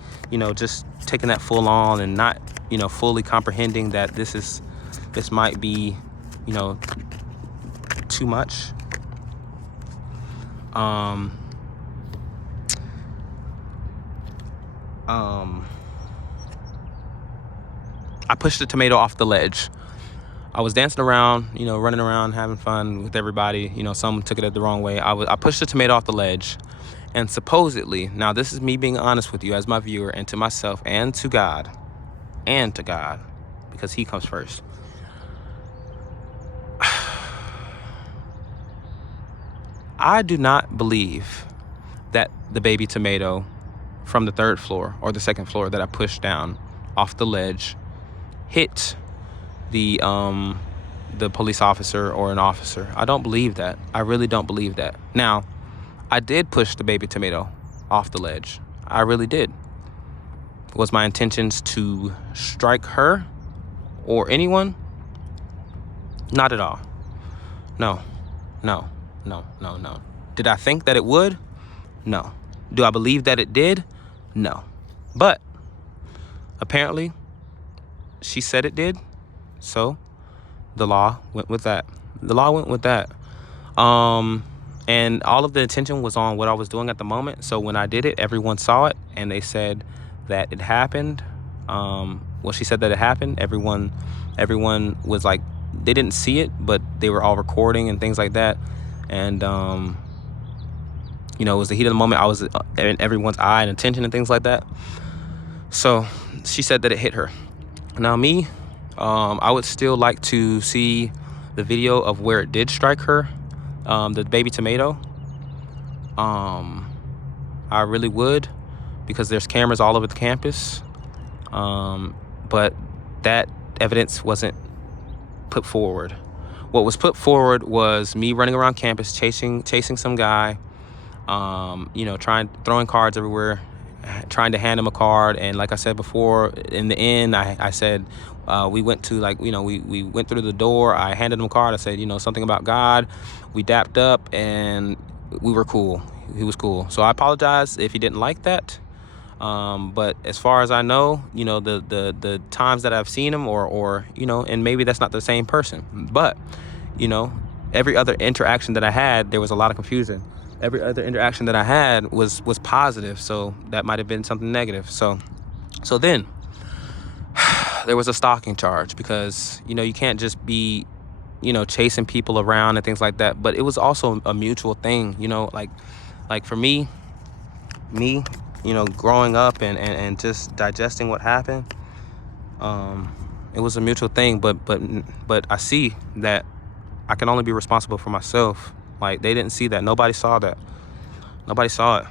just taking that full on and not, fully comprehending that this might be, too much. I pushed the tomato off the ledge. I was dancing around, running around, having fun with everybody. Some took it the wrong way. I pushed the tomato off the ledge, and supposedly, now this is me being honest with you as my viewer, and to myself, and to God, because He comes first. I do not believe that the baby tomato from the third floor or the second floor that I pushed down off the ledge hit the police officer or an officer. I don't believe that. I really don't believe that. Now, I did push the baby tomato off the ledge. I really did. Was my intentions to strike her or anyone? Not at all. No. Did I think that it would? No. Do I believe that it did? No. But apparently, she said it did, so the law went with that. And all of the attention was on what I was doing at the moment. So when I did it, everyone saw it, and they said that it happened. She said that it happened. Everyone was like, they didn't see it, but they were all recording and things like that. And it was the heat of the moment. I was in everyone's eye and attention and things like that. So she said that it hit her. Now me, I would still like to see the video of where it did strike her, the baby tomato. I really would, because there's cameras all over the campus. But that evidence wasn't put forward. What was put forward was me running around campus chasing some guy, throwing cards everywhere, trying to hand him a card. And like I said before, in the end, I said, we went to we went through the door. I handed him a card. I said, something about God. We dapped up and we were cool. He was cool. So I apologize if he didn't like that. But as far as I know, the times that I've seen him or and maybe that's not the same person, but, every other interaction that I had, there was a lot of confusion. Every other interaction that I had was positive. So that might've been something negative. So then there was a stalking charge, because, you can't just be, chasing people around and things like that. But it was also a mutual thing, like for me, growing up and just digesting what happened, it was a mutual thing. But I see that I can only be responsible for myself. Like, they didn't see that. Nobody saw that. Nobody saw it.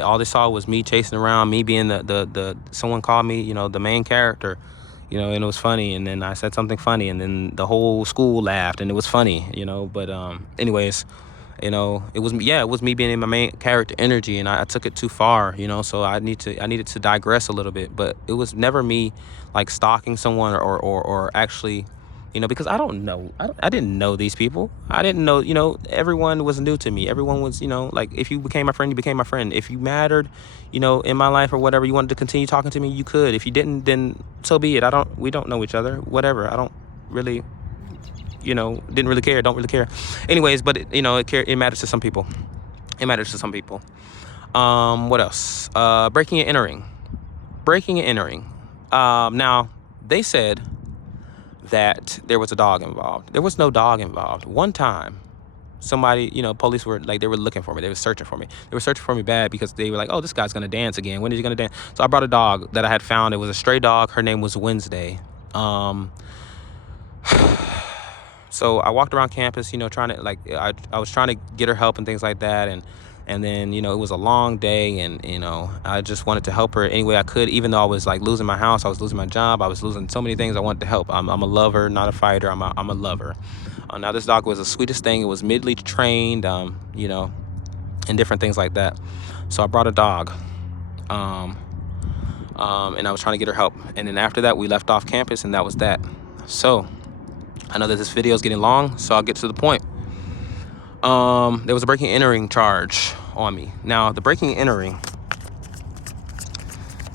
All they saw was me chasing around, me being the someone called me, the main character, and it was funny. And then I said something funny, and then the whole school laughed, and it was funny, But anyways, it was me being in my main character energy, and I took it too far, so I needed to digress a little bit. But it was never me like stalking someone or actually, because I didn't know these people. I didn't know, everyone was new to me. Everyone was, like, if you became my friend, you became my friend. If you mattered, in my life or whatever, you wanted to continue talking to me, you could. If you didn't, then so be it. We don't know each other, whatever. I don't really, didn't really care, don't really care. Anyways, but it matters to some people. It matters to some people. What else? Breaking and entering. Now, they said that there was a dog involved. There was no dog involved. One time, somebody, police were like, they were looking for me. They were searching for me. They were searching for me bad because they were like, oh, this guy's going to dance again. When is he going to dance? So I brought a dog that I had found. It was a stray dog. Her name was Wednesday. So I walked around campus, trying to, like, I was trying to get her help and things like that. And then, it was a long day, and, I just wanted to help her any way I could, even though I was like losing my house, I was losing my job, I was losing so many things. I wanted to help. I'm a lover, not a fighter. I'm a lover. Now, this dog was the sweetest thing. It was midly trained, and different things like that. So I brought a dog, and I was trying to get her help. And then after that, we left off campus, and that was that. So I know that this video is getting long, so I'll get to the point. There was a breaking and entering charge on me. Now, the breaking and entering,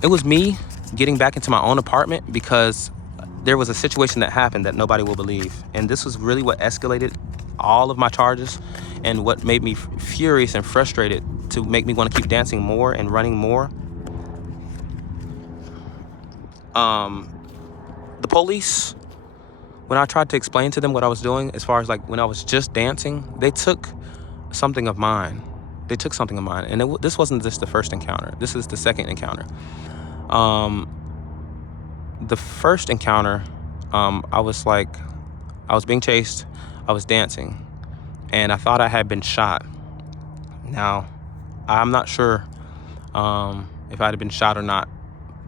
it was me getting back into my own apartment because there was a situation that happened that nobody will believe. And this was really what escalated all of my charges and what made me furious and frustrated to make me want to keep dancing more and running more. The police, when I tried to explain to them what I was doing, as far as like when I was just dancing, they took something of mine. And this wasn't just the first encounter. This is the second encounter. The first encounter, I was being chased. I was dancing, and I thought I had been shot. Now, I'm not sure if I'd have been shot or not,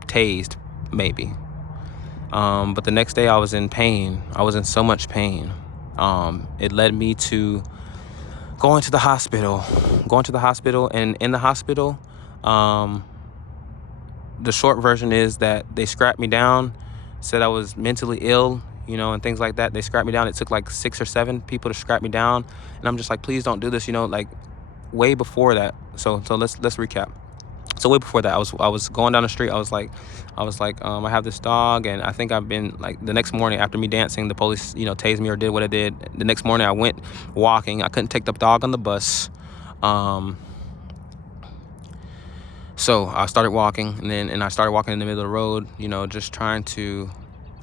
tased, maybe. But the next day I was in pain. I was in so much pain. It led me to going to the hospital, and in the hospital, the short version is that they scrapped me down, said I was mentally ill, and things like that. They scrapped me down. It took like 6 or 7 people to scrap me down. And I'm just like, please don't do this, like way before that. So let's recap. So way before that, I was going down the street. I was like, I have this dog, and I think I've been like, the next morning after me dancing, the police, tased me or did what it did. The next morning I went walking. I couldn't take the dog on the bus. So I started walking, and I started walking in the middle of the road, just trying to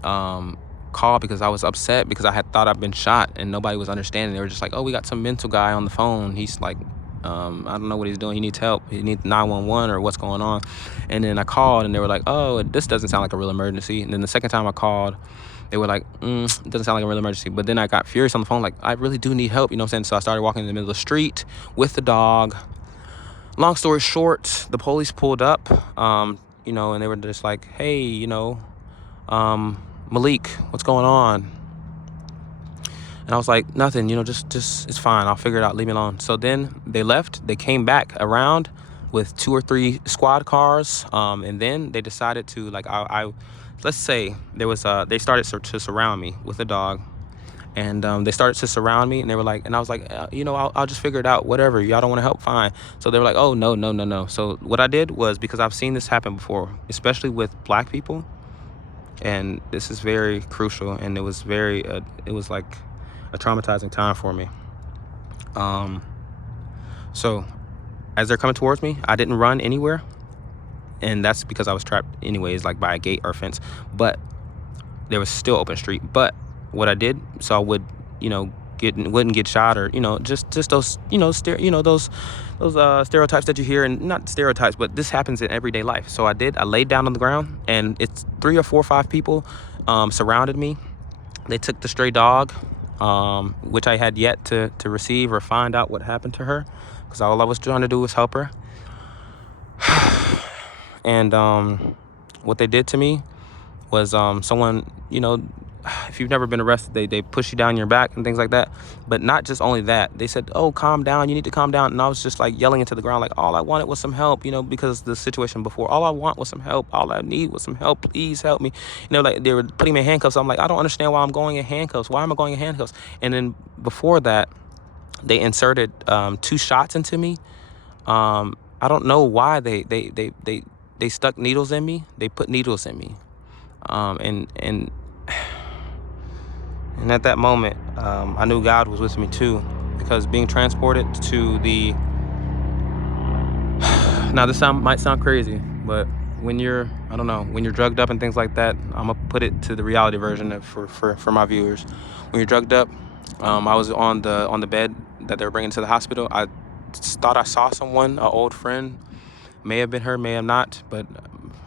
call because I was upset because I had thought I'd been shot and nobody was understanding. They were just like, oh, we got some mental guy on the phone. He's like, I don't know what he's doing. He needs help. He needs 911 or what's going on. And then I called, and they were like, oh, this doesn't sound like a real emergency. And then the second time I called, they were like, it doesn't sound like a real emergency. But then I got furious on the phone, like, I really do need help, what I'm saying? So I started walking in the middle of the street with the dog. Long story short, the police pulled up, and they were just like, hey, Malik, what's going on? And I was like, nothing, just it's fine. I'll figure it out. Leave me alone. So then they left. They came back around with 2 or 3 squad cars. And then they decided to, like, let's say there was, they started to surround me with a dog. And they started to surround me, and they were like, and I was like, I'll just figure it out. Whatever. Y'all don't want to help? Fine. So they were like, oh, no. So what I did was, because I've seen this happen before, especially with black people. And this is very crucial. And it was like a traumatizing time for me. So as they're coming towards me, I didn't run anywhere, and that's because I was trapped anyways, like by a gate or fence, but there was still open street. But what I did, so I would wouldn't get shot, or just those those stereotypes that you hear, and not stereotypes, but this happens in everyday life. So I laid down on the ground, and it's 3 or 4 or 5 people surrounded me. They took the stray dog, which I had yet to receive or find out what happened to her, because all I was trying to do was help her. And what they did to me was someone if you've never been arrested, they push you down your back and things like that. But not just only that, they said, oh, calm down, you need to calm down. And I was just like yelling into the ground, like, all I wanted was some help, because the situation before, all I want was some help, all I need was some help, please help me. Like they were putting me in handcuffs. I'm like, I don't understand why I'm going in handcuffs. Why am I going in handcuffs? And then before that, they inserted 2 shots into me. I don't know why they stuck needles in me. They put needles in me. And at that moment, I knew God was with me too, because being transported to the, now this might sound crazy, but when you're drugged up and things like that, I'm gonna put it to the reality version for my viewers. When you're drugged up, I was on the bed that they were bringing to the hospital. I thought I saw someone, an old friend, may have been her, may have not, but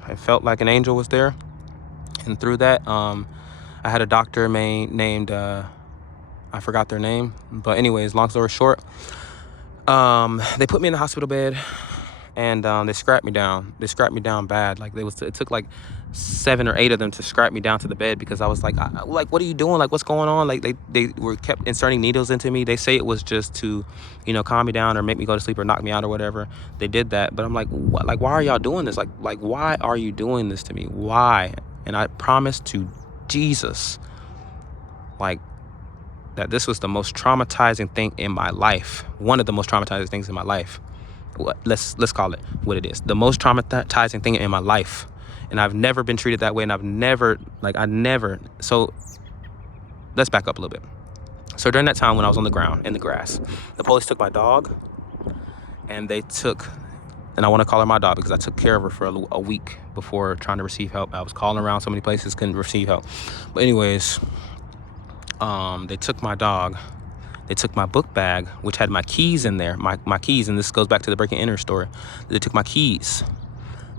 I felt like an angel was there. And through that, I had a doctor named, I forgot their name, but anyways, long story short, they put me in the hospital bed, and they strapped me down. They strapped me down bad. Like it took like 7 or 8 of them to strap me down to the bed, because I was like, what are you doing? Like, what's going on? Like they were kept inserting needles into me. They say it was just to, calm me down or make me go to sleep or knock me out or whatever. They did that, but I'm like, what? Like, why are y'all doing this? Like why are you doing this to me? Why? And I promised to Jesus, like, that this was the most traumatizing thing in my life. One of the most traumatizing things in my life. Let's call it what it is. The most traumatizing thing in my life. And I've never been treated that way. And so let's back up a little bit. So during that time when I was on the ground in the grass, the police took my dog, and and I want to call her my dog because I took care of her for a week before trying to receive help. I was calling around so many places, couldn't receive help. But anyways, they took my dog. They took my book bag, which had my keys in there, my keys, and this goes back to the break and enter story. They took my keys.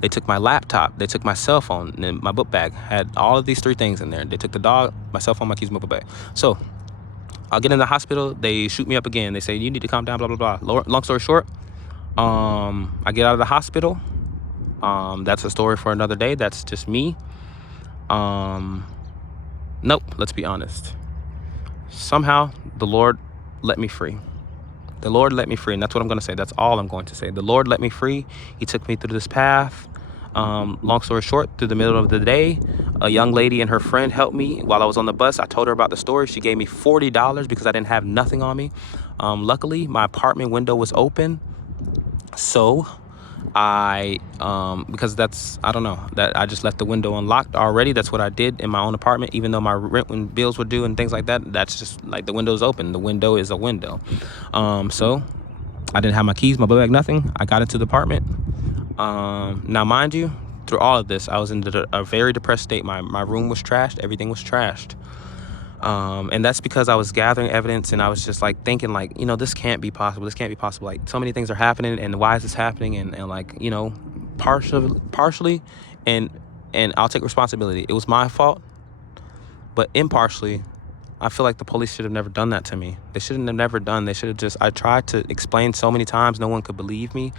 They took my laptop. They took my cell phone, and then my book bag had all of these 3 things in there. They took the dog, my cell phone, my keys, my book bag. So I'll get in the hospital. They shoot me up again. They say, you need to calm down, blah, blah, blah. Long story short, I get out of the hospital. That's a story for another day. That's just me. Nope, let's be honest. Somehow the Lord let me free. The Lord let me free, and that's what I'm going to say. That's all I'm going to say. The Lord let me free. He took me through this path. Long story short, through the middle of the day, a young lady and her friend helped me while I was on the bus. I told her about the story. She gave me $40 because I didn't have nothing on me. Luckily, my apartment window was open. So because I just left the window unlocked already. That's what I did in my own apartment, even though my rent and bills were due and things like that. That's just like, the window's open. The window is a window. So I didn't have my keys, my book bag, nothing. I got into the apartment. Now, mind you, through all of this, I was in a very depressed state. My room was trashed. Everything was trashed. And that's because I was gathering evidence, and I was just like thinking, like, this can't be possible. This can't be possible. Like, so many things are happening, and why is this happening? And like, partially, and I'll take responsibility. It was my fault, but impartially, I feel like the police should have never done that to me. They should have never done. They should have just, I tried to explain so many times. No one could believe me.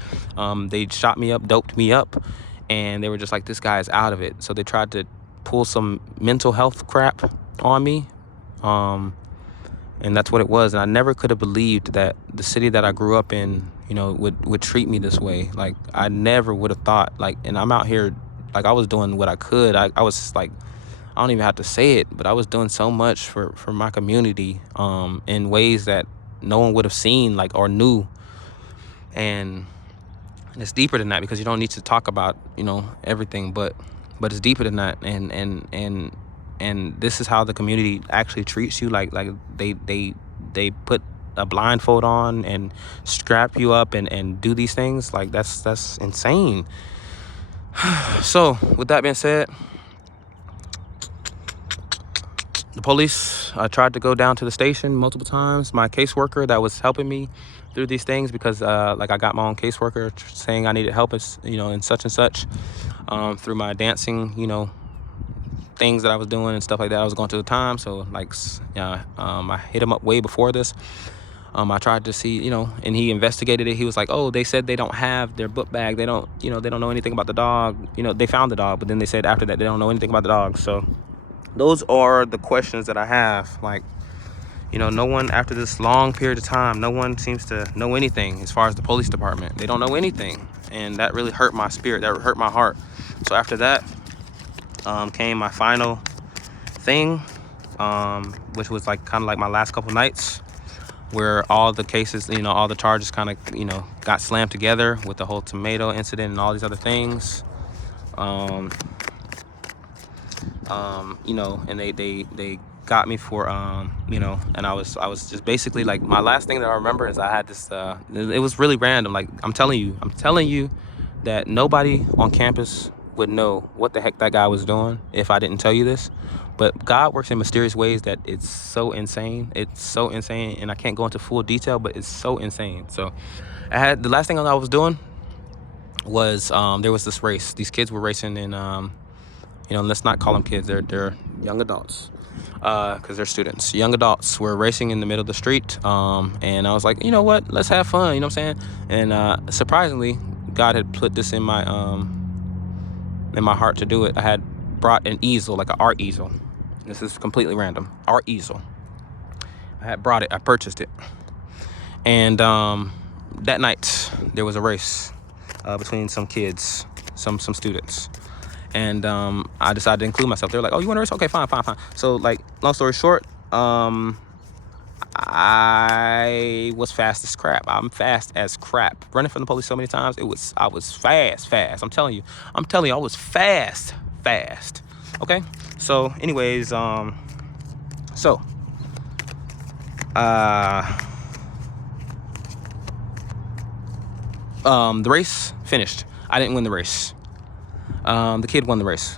They shot me up, doped me up, and they were just like, this guy is out of it. So they tried to pull some mental health crap on me. And that's what it was. And I never could have believed that the city that I grew up in, would treat me this way. Like, I never would have thought, like, and I'm out here, like, I was doing what I could. I was like, I don't even have to say it, but I was doing so much for my community, in ways that no one would have seen, like, or knew. And it's deeper than that, because you don't need to talk about, everything, but it's deeper than that. And this is how the community actually treats you. Like they put a blindfold on and strap you up and do these things. Like, that's insane. So with that being said, the police tried to go down to the station multiple times. My caseworker that was helping me through these things, because I got my own caseworker saying I needed help, in such and such, through my dancing, things that I was doing and stuff like that. I was going through the time. So like, I hit him up way before this. I tried to see, and he investigated it. He was like, oh, they said they don't have their book bag. They don't know anything about the dog. They found the dog, but then they said after that they don't know anything about the dog. So those are the questions that I have. Like, no one, after this long period of time, no one seems to know anything as far as the police department. They don't know anything. And that really hurt my spirit. That hurt my heart. So after that came my final thing, which was kind of like my last couple nights, where all the cases, all the charges kind of, got slammed together with the whole tomato incident and all these other things. And they got me for, and I was just basically like, my last thing that I remember is I had this, it was really random. Like, I'm telling you that nobody on campus would know what the heck that guy was doing if I didn't tell you this. But God works in mysterious ways that it's so insane. It's so insane, and I can't go into full detail, but it's so insane. So the last thing I was doing was, there was this race. These kids were racing in, let's not call them kids. They're young adults, because they're students. Young adults were racing in the middle of the street, and I was like, you know what? Let's have fun. You know what I'm saying? And surprisingly, God had put this in my heart to do it. I had brought an easel, like an art easel. This is completely random. Art easel. I had brought it. I purchased it. And that night there was a race between some kids, some students. And I decided to include myself. They were like, "Oh, you want to race? Okay, fine. So, like, long story short, I was fast as crap. I'm fast as crap. Running from the police so many times, I was fast. I'm telling you, I was fast. Okay. So, anyways, the race finished. I didn't win the race. The kid won the race.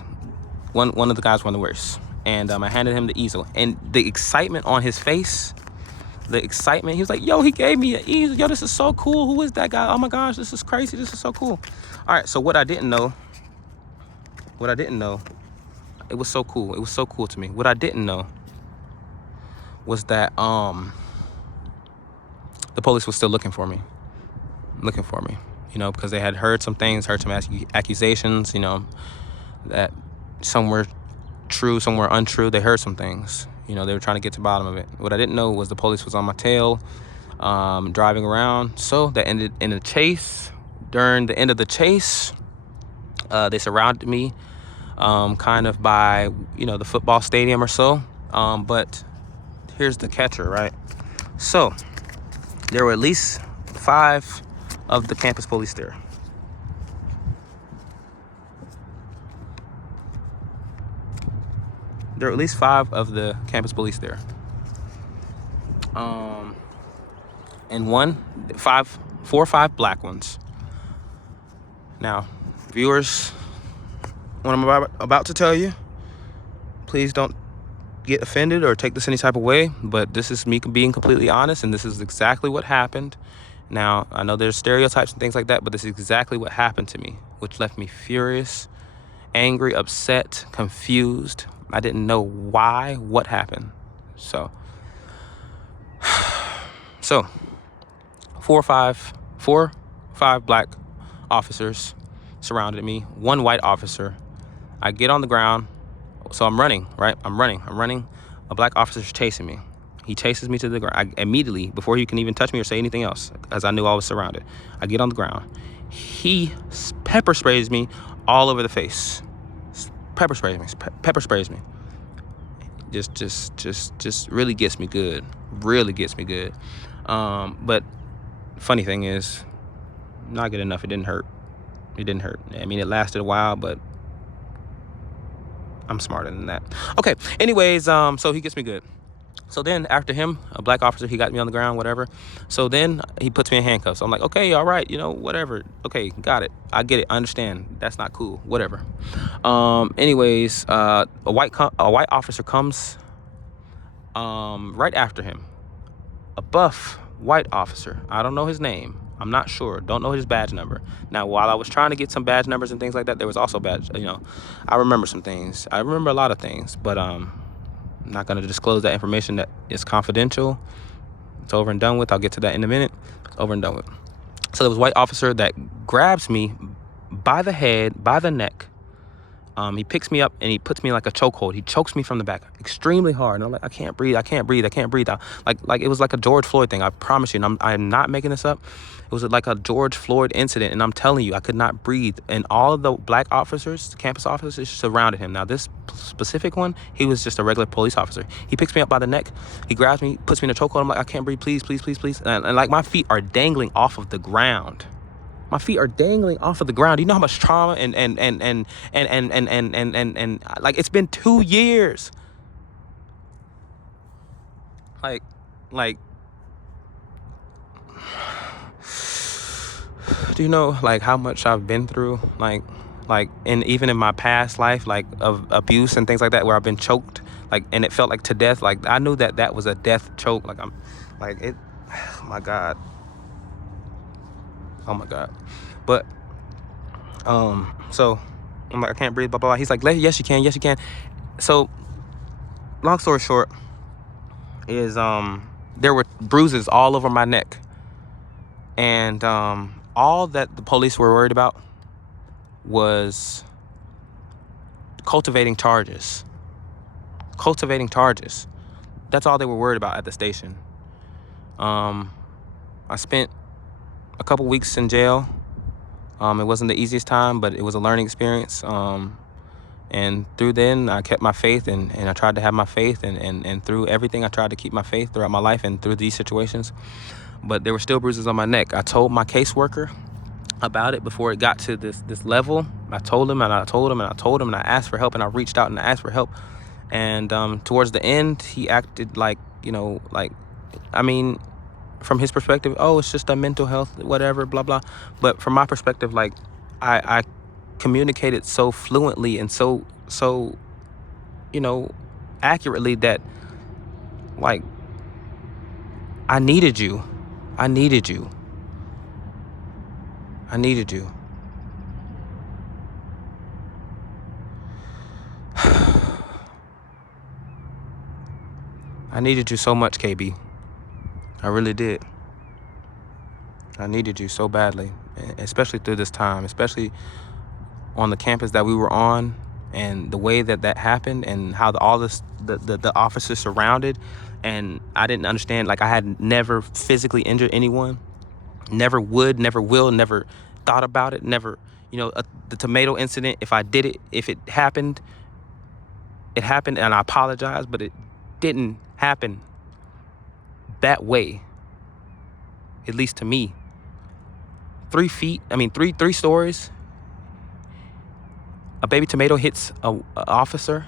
One of the guys won the race, and I handed him the easel, and the excitement on his face. He was like, "Yo, he gave me an easel. Yo, this is so cool. Who is that guy? Oh my gosh, this is crazy. This is so cool." All right, so what I didn't know, it was so cool. It was so cool to me. What I didn't know was that the police was still looking for me, because they had heard some things, heard some accusations, that some were true, some were untrue. They heard some things. They were trying to get to the bottom of it. What I didn't know was the police was on my tail, driving around. So that ended in a chase. During the end of the chase, they surrounded me, kind of by, the football stadium or so. But here's the catcher, right? So there were at least 5 of the campus police there. There were at least 5 of the campus police there. And 4 or 5 black ones. Now, viewers, what I'm about to tell you, please don't get offended or take this any type of way, but this is me being completely honest, and this is exactly what happened. Now, I know there's stereotypes and things like that, but this is exactly what happened to me, which left me furious, angry, upset, confused. I didn't know what happened. So 4 or 5 black officers surrounded me, 1 white officer. I get on the ground. So I'm running, right? I'm running. A black officer's chasing me. He chases me to the ground. Immediately, before he can even touch me or say anything else, as I knew I was surrounded, I get on the ground. He pepper sprays me all over the face. Pepper sprays me. Just really gets me good. But funny thing is, not good enough. It didn't hurt. I mean, it lasted a while, but I'm smarter than that. Okay. Anyways, so he gets me good. So then after him, a black officer, he got me on the ground, whatever. So then he puts me in handcuffs. I'm like, okay, all right, whatever. Okay, got it. I get it. I understand. That's not cool. Whatever. Anyways, a white officer comes right after him. A buff white officer. I don't know his name. I'm not sure. Don't know his badge number. Now, while I was trying to get some badge numbers and things like that, there was also badge, I remember some things. I remember a lot of things, but I'm not going to disclose that information. That is confidential. It's over and done with. I'll get to that in a minute. It's over and done with. So there was a white officer that grabs me by the head, by the neck, He picks me up and he puts me in like a chokehold. He chokes me from the back extremely hard. And I'm like, I can't breathe. I can't breathe. I can't breathe. Like it was like a George Floyd thing. I promise you. And I'm not making this up. It was like a George Floyd incident. And I'm telling you, I could not breathe. And all of the black officers, campus officers, surrounded him. Now, this specific one, he was just a regular police officer. He picks me up by the neck. He grabs me, puts me in a chokehold. I'm like, I can't breathe. Please, please, please, please. And like my feet are dangling off of the ground. My feet are dangling off of the ground. You know how much trauma and like it's been 2 years. Like do you know like how much I've been through? Like and even in my past life, like of abuse and things like that, where I've been choked, like, and it felt like to death. Like I knew that was a death choke. Like I'm like it. Oh my God. Oh my God. But so I'm like, I can't breathe, blah, blah, blah. He's like, yes you can, yes you can. So long story short is there were bruises all over my neck. And all that the police were worried about was cultivating charges. That's all they were worried about at the station. I spent a couple weeks in jail. It wasn't the easiest time, but it was a learning experience. And through then, I kept my faith, and I tried to have my faith. And through everything, I tried to keep my faith throughout my life and through these situations. But there were still bruises on my neck. I told my caseworker about it before it got to this level. I told him, and I told him, and I told him, and I asked for help, and I reached out and I asked for help. And towards the end, he acted like, I mean, from his perspective, oh, it's just a mental health, whatever, blah, blah. But from my perspective, like, I communicated so fluently and so accurately that, like, I needed you. I needed you. I needed you. I needed you so much, KB. I really did. I needed you so badly, especially through this time, especially on the campus that we were on, and the way that happened, and how the officers surrounded. And I didn't understand, like, I had never physically injured anyone, never would, never will, never thought about it, never, the tomato incident, if it happened, and I apologize, but it didn't happen that way, at least to me. 3 stories, a baby tomato hits a officer.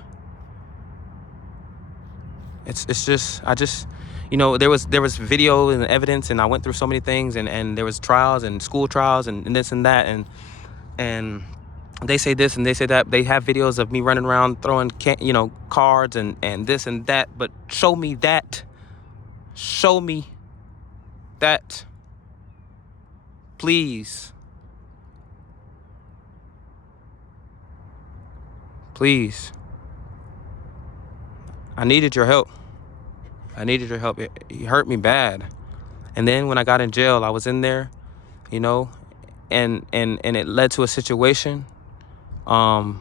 It's just, there was video and evidence, and I went through so many things, and there was trials and school trials and this and that, and they say this and they say that. They have videos of me running around throwing cards and this and that. But show me that, please. I needed your help. It hurt me bad. And then when I got in jail, I was in there, and it led to a situation. I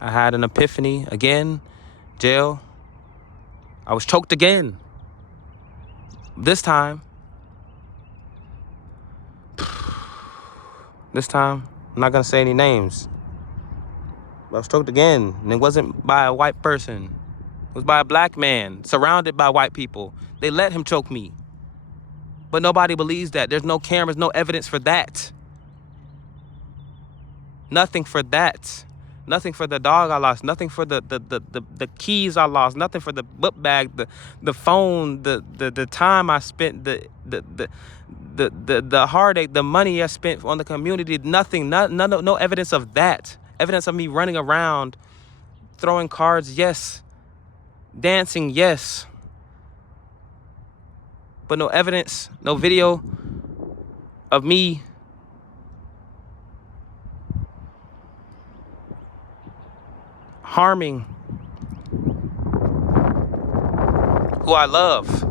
had an epiphany again. Jail. I was choked again. This time, I'm not gonna say any names. But I was choked again, and it wasn't by a white person. It was by a black man, surrounded by white people. They let him choke me. But nobody believes that. There's no cameras, no evidence for that. Nothing for that. Nothing for the dog I lost. Nothing for the keys I lost. Nothing for the book bag, the phone, the time I spent, the heartache, the money I spent on the community. Nothing. No evidence of that. Evidence of me running around, throwing cards, yes. Dancing, yes. But no evidence, no video of me harming who I love.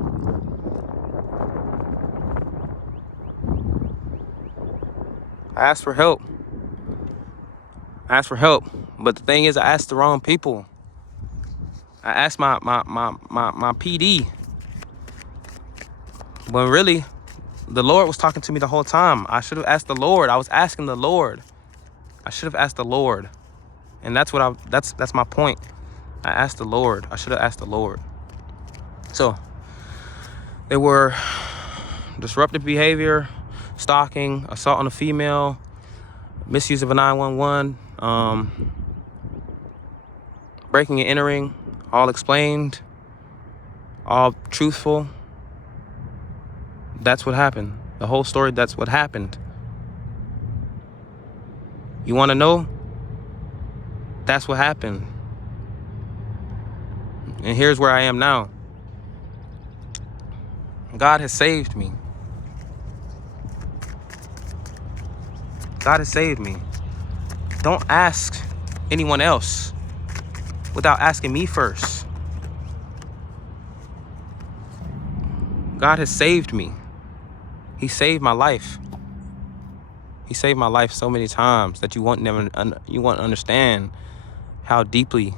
I asked for help. But the thing is, I asked the wrong people. I asked my PD. When really, the Lord was talking to me the whole time. I should have asked the Lord. I was asking the Lord. I should have asked the Lord. And that's my point. I asked the Lord. I should have asked the Lord. So they were disruptive behavior, stalking, assault on a female, misuse of a 911, breaking and entering, all explained, all truthful. That's what happened. The whole story, that's what happened. You want to know? That's what happened. And here's where I am now. God has saved me. God has saved me. Don't ask anyone else without asking me first. God has saved me. He saved my life. He saved my life so many times that you won't understand how deeply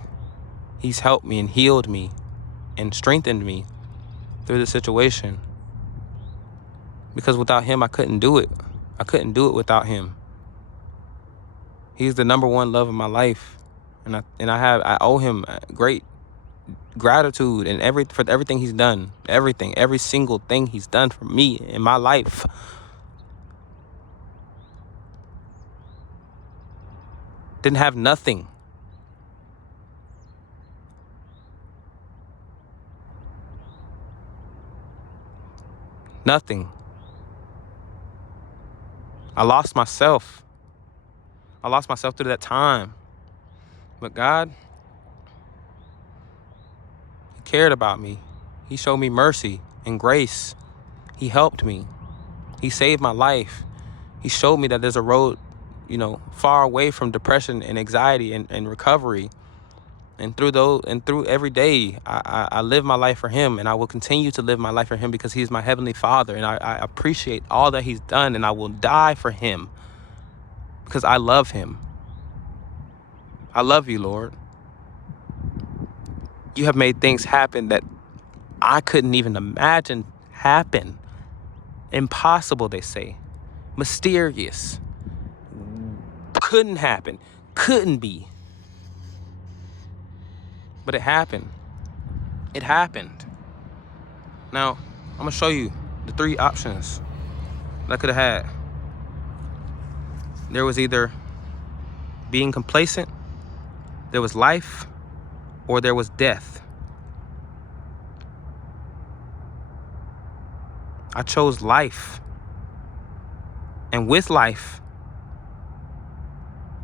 He's helped me and healed me and strengthened me through the situation. Because without Him, I couldn't do it. I couldn't do it without Him. He's the number one love of my life, and I owe Him great gratitude and for everything He's done. Every single thing He's done for me in my life. Didn't have nothing. Nothing. I lost myself. I lost myself through that time. But God, He cared about me. He showed me mercy and grace. He helped me. He saved my life. He showed me that there's a road, far away from depression and anxiety and recovery. And through every day, I live my life for Him, and I will continue to live my life for Him because He's my Heavenly Father, and I appreciate all that He's done, and I will die for Him because I love Him. I love you, Lord. You have made things happen that I couldn't even imagine happen. Impossible, they say. Mysterious. Couldn't happen. Couldn't be. But it happened. It happened. Now, I'm going to show you the 3 options that I could have had. There was either being complacent, there was life, or there was death. I chose life. And with life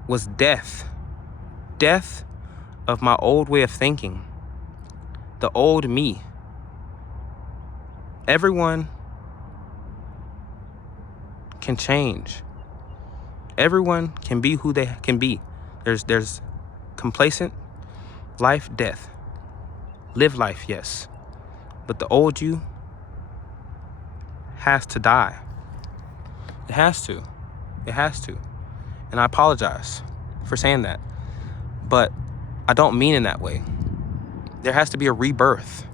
was death. Death of my old way of thinking. The old me. Everyone can change. Everyone can be who they can be. There's complacent, life, death. Live life, yes. But the old you has to die. It has to. It has to. And I apologize for saying that. But I don't mean in that way. There has to be a rebirth.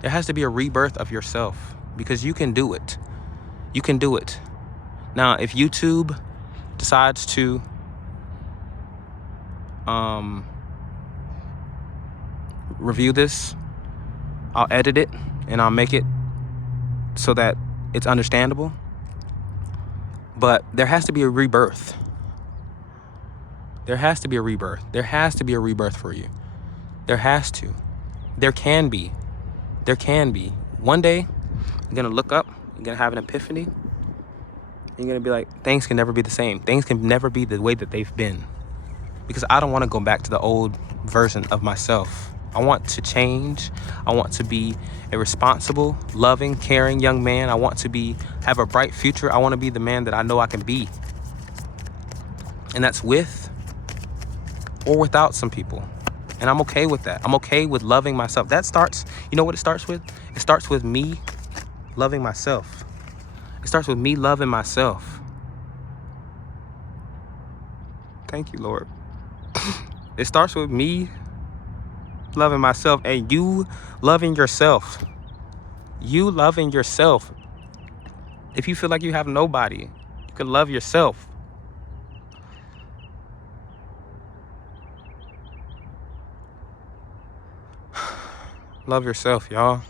There has to be a rebirth of yourself because you can do it. You can do it. Now, if YouTube decides to review this, I'll edit it and I'll make it so that it's understandable. But there has to be a rebirth. There has to be a rebirth. There has to be a rebirth for you. There has to. There can be. There can be. One day, you're going to look up, you're going to have an epiphany. You're going to be like, things can never be the same. Things can never be the way that they've been. Because I don't want to go back to the old version of myself. I want to change. I want to be a responsible, loving, caring young man. I want to have a bright future. I want to be the man that I know I can be. And that's with or without some people. And I'm okay with that. I'm okay with loving myself. That starts, you know what it starts with? It starts with me loving myself. It starts with me loving myself. Thank you, Lord. It starts with me loving myself and you loving yourself. You loving yourself. If you feel like you have nobody, you can love yourself. Love yourself, y'all.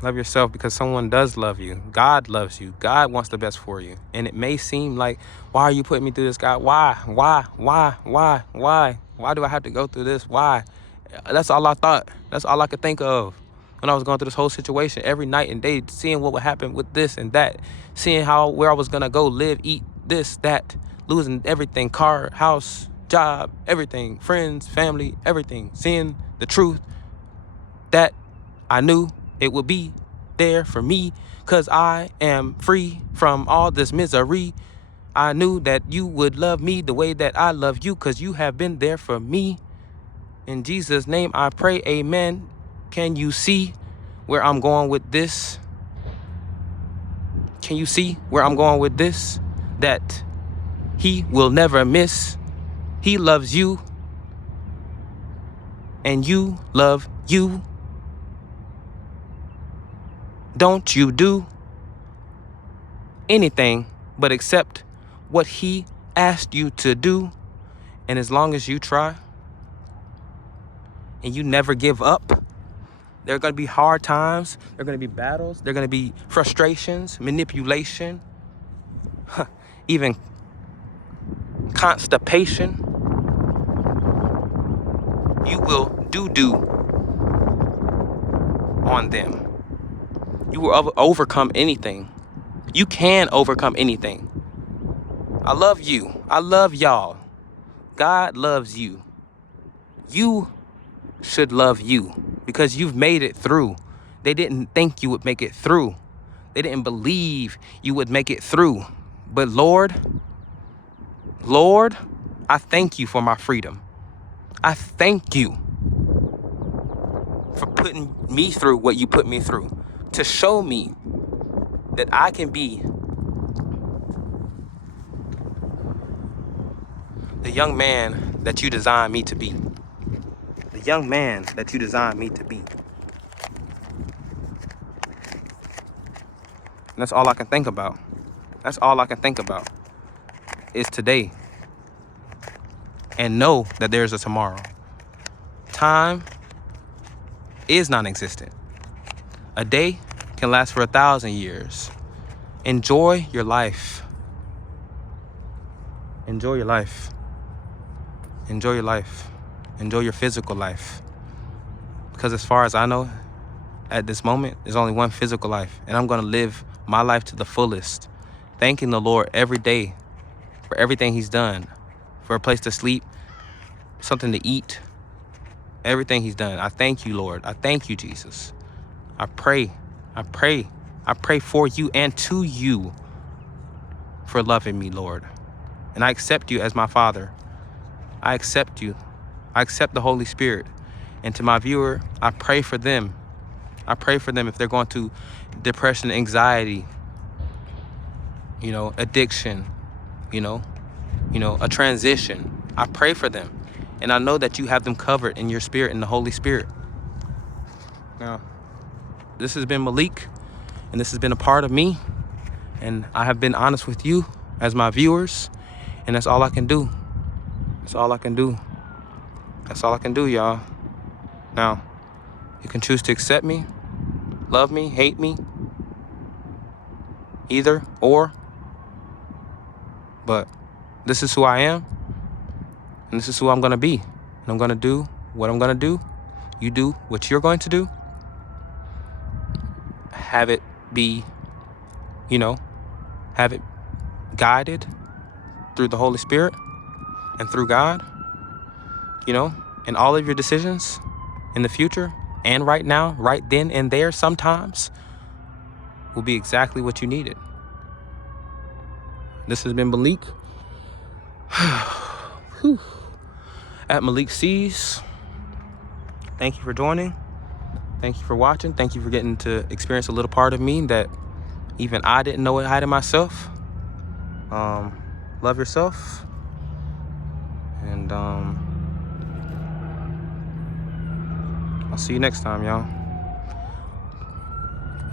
Love yourself, because someone does love you. God loves you. God wants the best for you. And it may seem like, why are you putting me through this, God? Why? Why do I have to go through this? Why? That's all I thought. That's all I could think of when I was going through this whole situation, every night and day, seeing what would happen with this and that, seeing where I was going to go, live, eat, this, that, losing everything, car, house, job, everything, friends, family, everything, seeing the truth that I knew it would be there for me, because I am free from all this misery. I knew that you would love me the way that I love you, because you have been there for me. In Jesus' name I pray, amen. Can you see where I'm going with this? Can you see where I'm going with this? That he will never miss. He loves you. And you love you. Don't you do anything but accept what he asked you to do. And as long as you try and you never give up, there are going to be hard times. There are going to be battles. There are going to be frustrations, manipulation, even constipation. You will do on them. You will overcome anything. You can overcome anything. I love you. I love y'all. God loves you. You should love you, because you've made it through. They didn't think you would make it through. They didn't believe you would make it through. But Lord, I thank you for my freedom. I thank you for putting me through what you put me through, to show me that I can be the young man that you designed me to be. The young man that you designed me to be. And that's all I can think about. That's all I can think about is today. And know that there's a tomorrow. Time is non-existent. A day can last for 1,000 years. Enjoy your life. Enjoy your life. Enjoy your life. Enjoy your physical life. Because as far as I know, at this moment, there's only one physical life. And I'm going to live my life to the fullest. Thanking the Lord every day for everything he's done. For a place to sleep, something to eat, everything he's done. I thank you, Lord. I thank you, Jesus. I pray for you and to you for loving me, Lord. And I accept you as my Father. I accept you. I accept the Holy Spirit. And to my viewer, I pray for them. I pray for them if they're going through depression, anxiety, addiction, a transition. I pray for them. And I know that you have them covered in your spirit, in the Holy Spirit. Now, this has been Malik, and this has been a part of me. And I have been honest with you as my viewers. And that's all I can do. That's all I can do. That's all I can do, y'all. Now, you can choose to accept me, love me, hate me, either or. But this is who I am, and this is who I'm going to be. And I'm going to do what I'm going to do. You do what you're going to do. Have it be, have it guided through the Holy Spirit and through God, and all of your decisions in the future and right now, right then and there sometimes will be exactly what you needed. This has been Malik at Malik Sees. Thank you for joining. Thank you for watching. Thank you for getting to experience a little part of me that even I didn't know it had in myself. Love yourself. And I'll see you next time, y'all.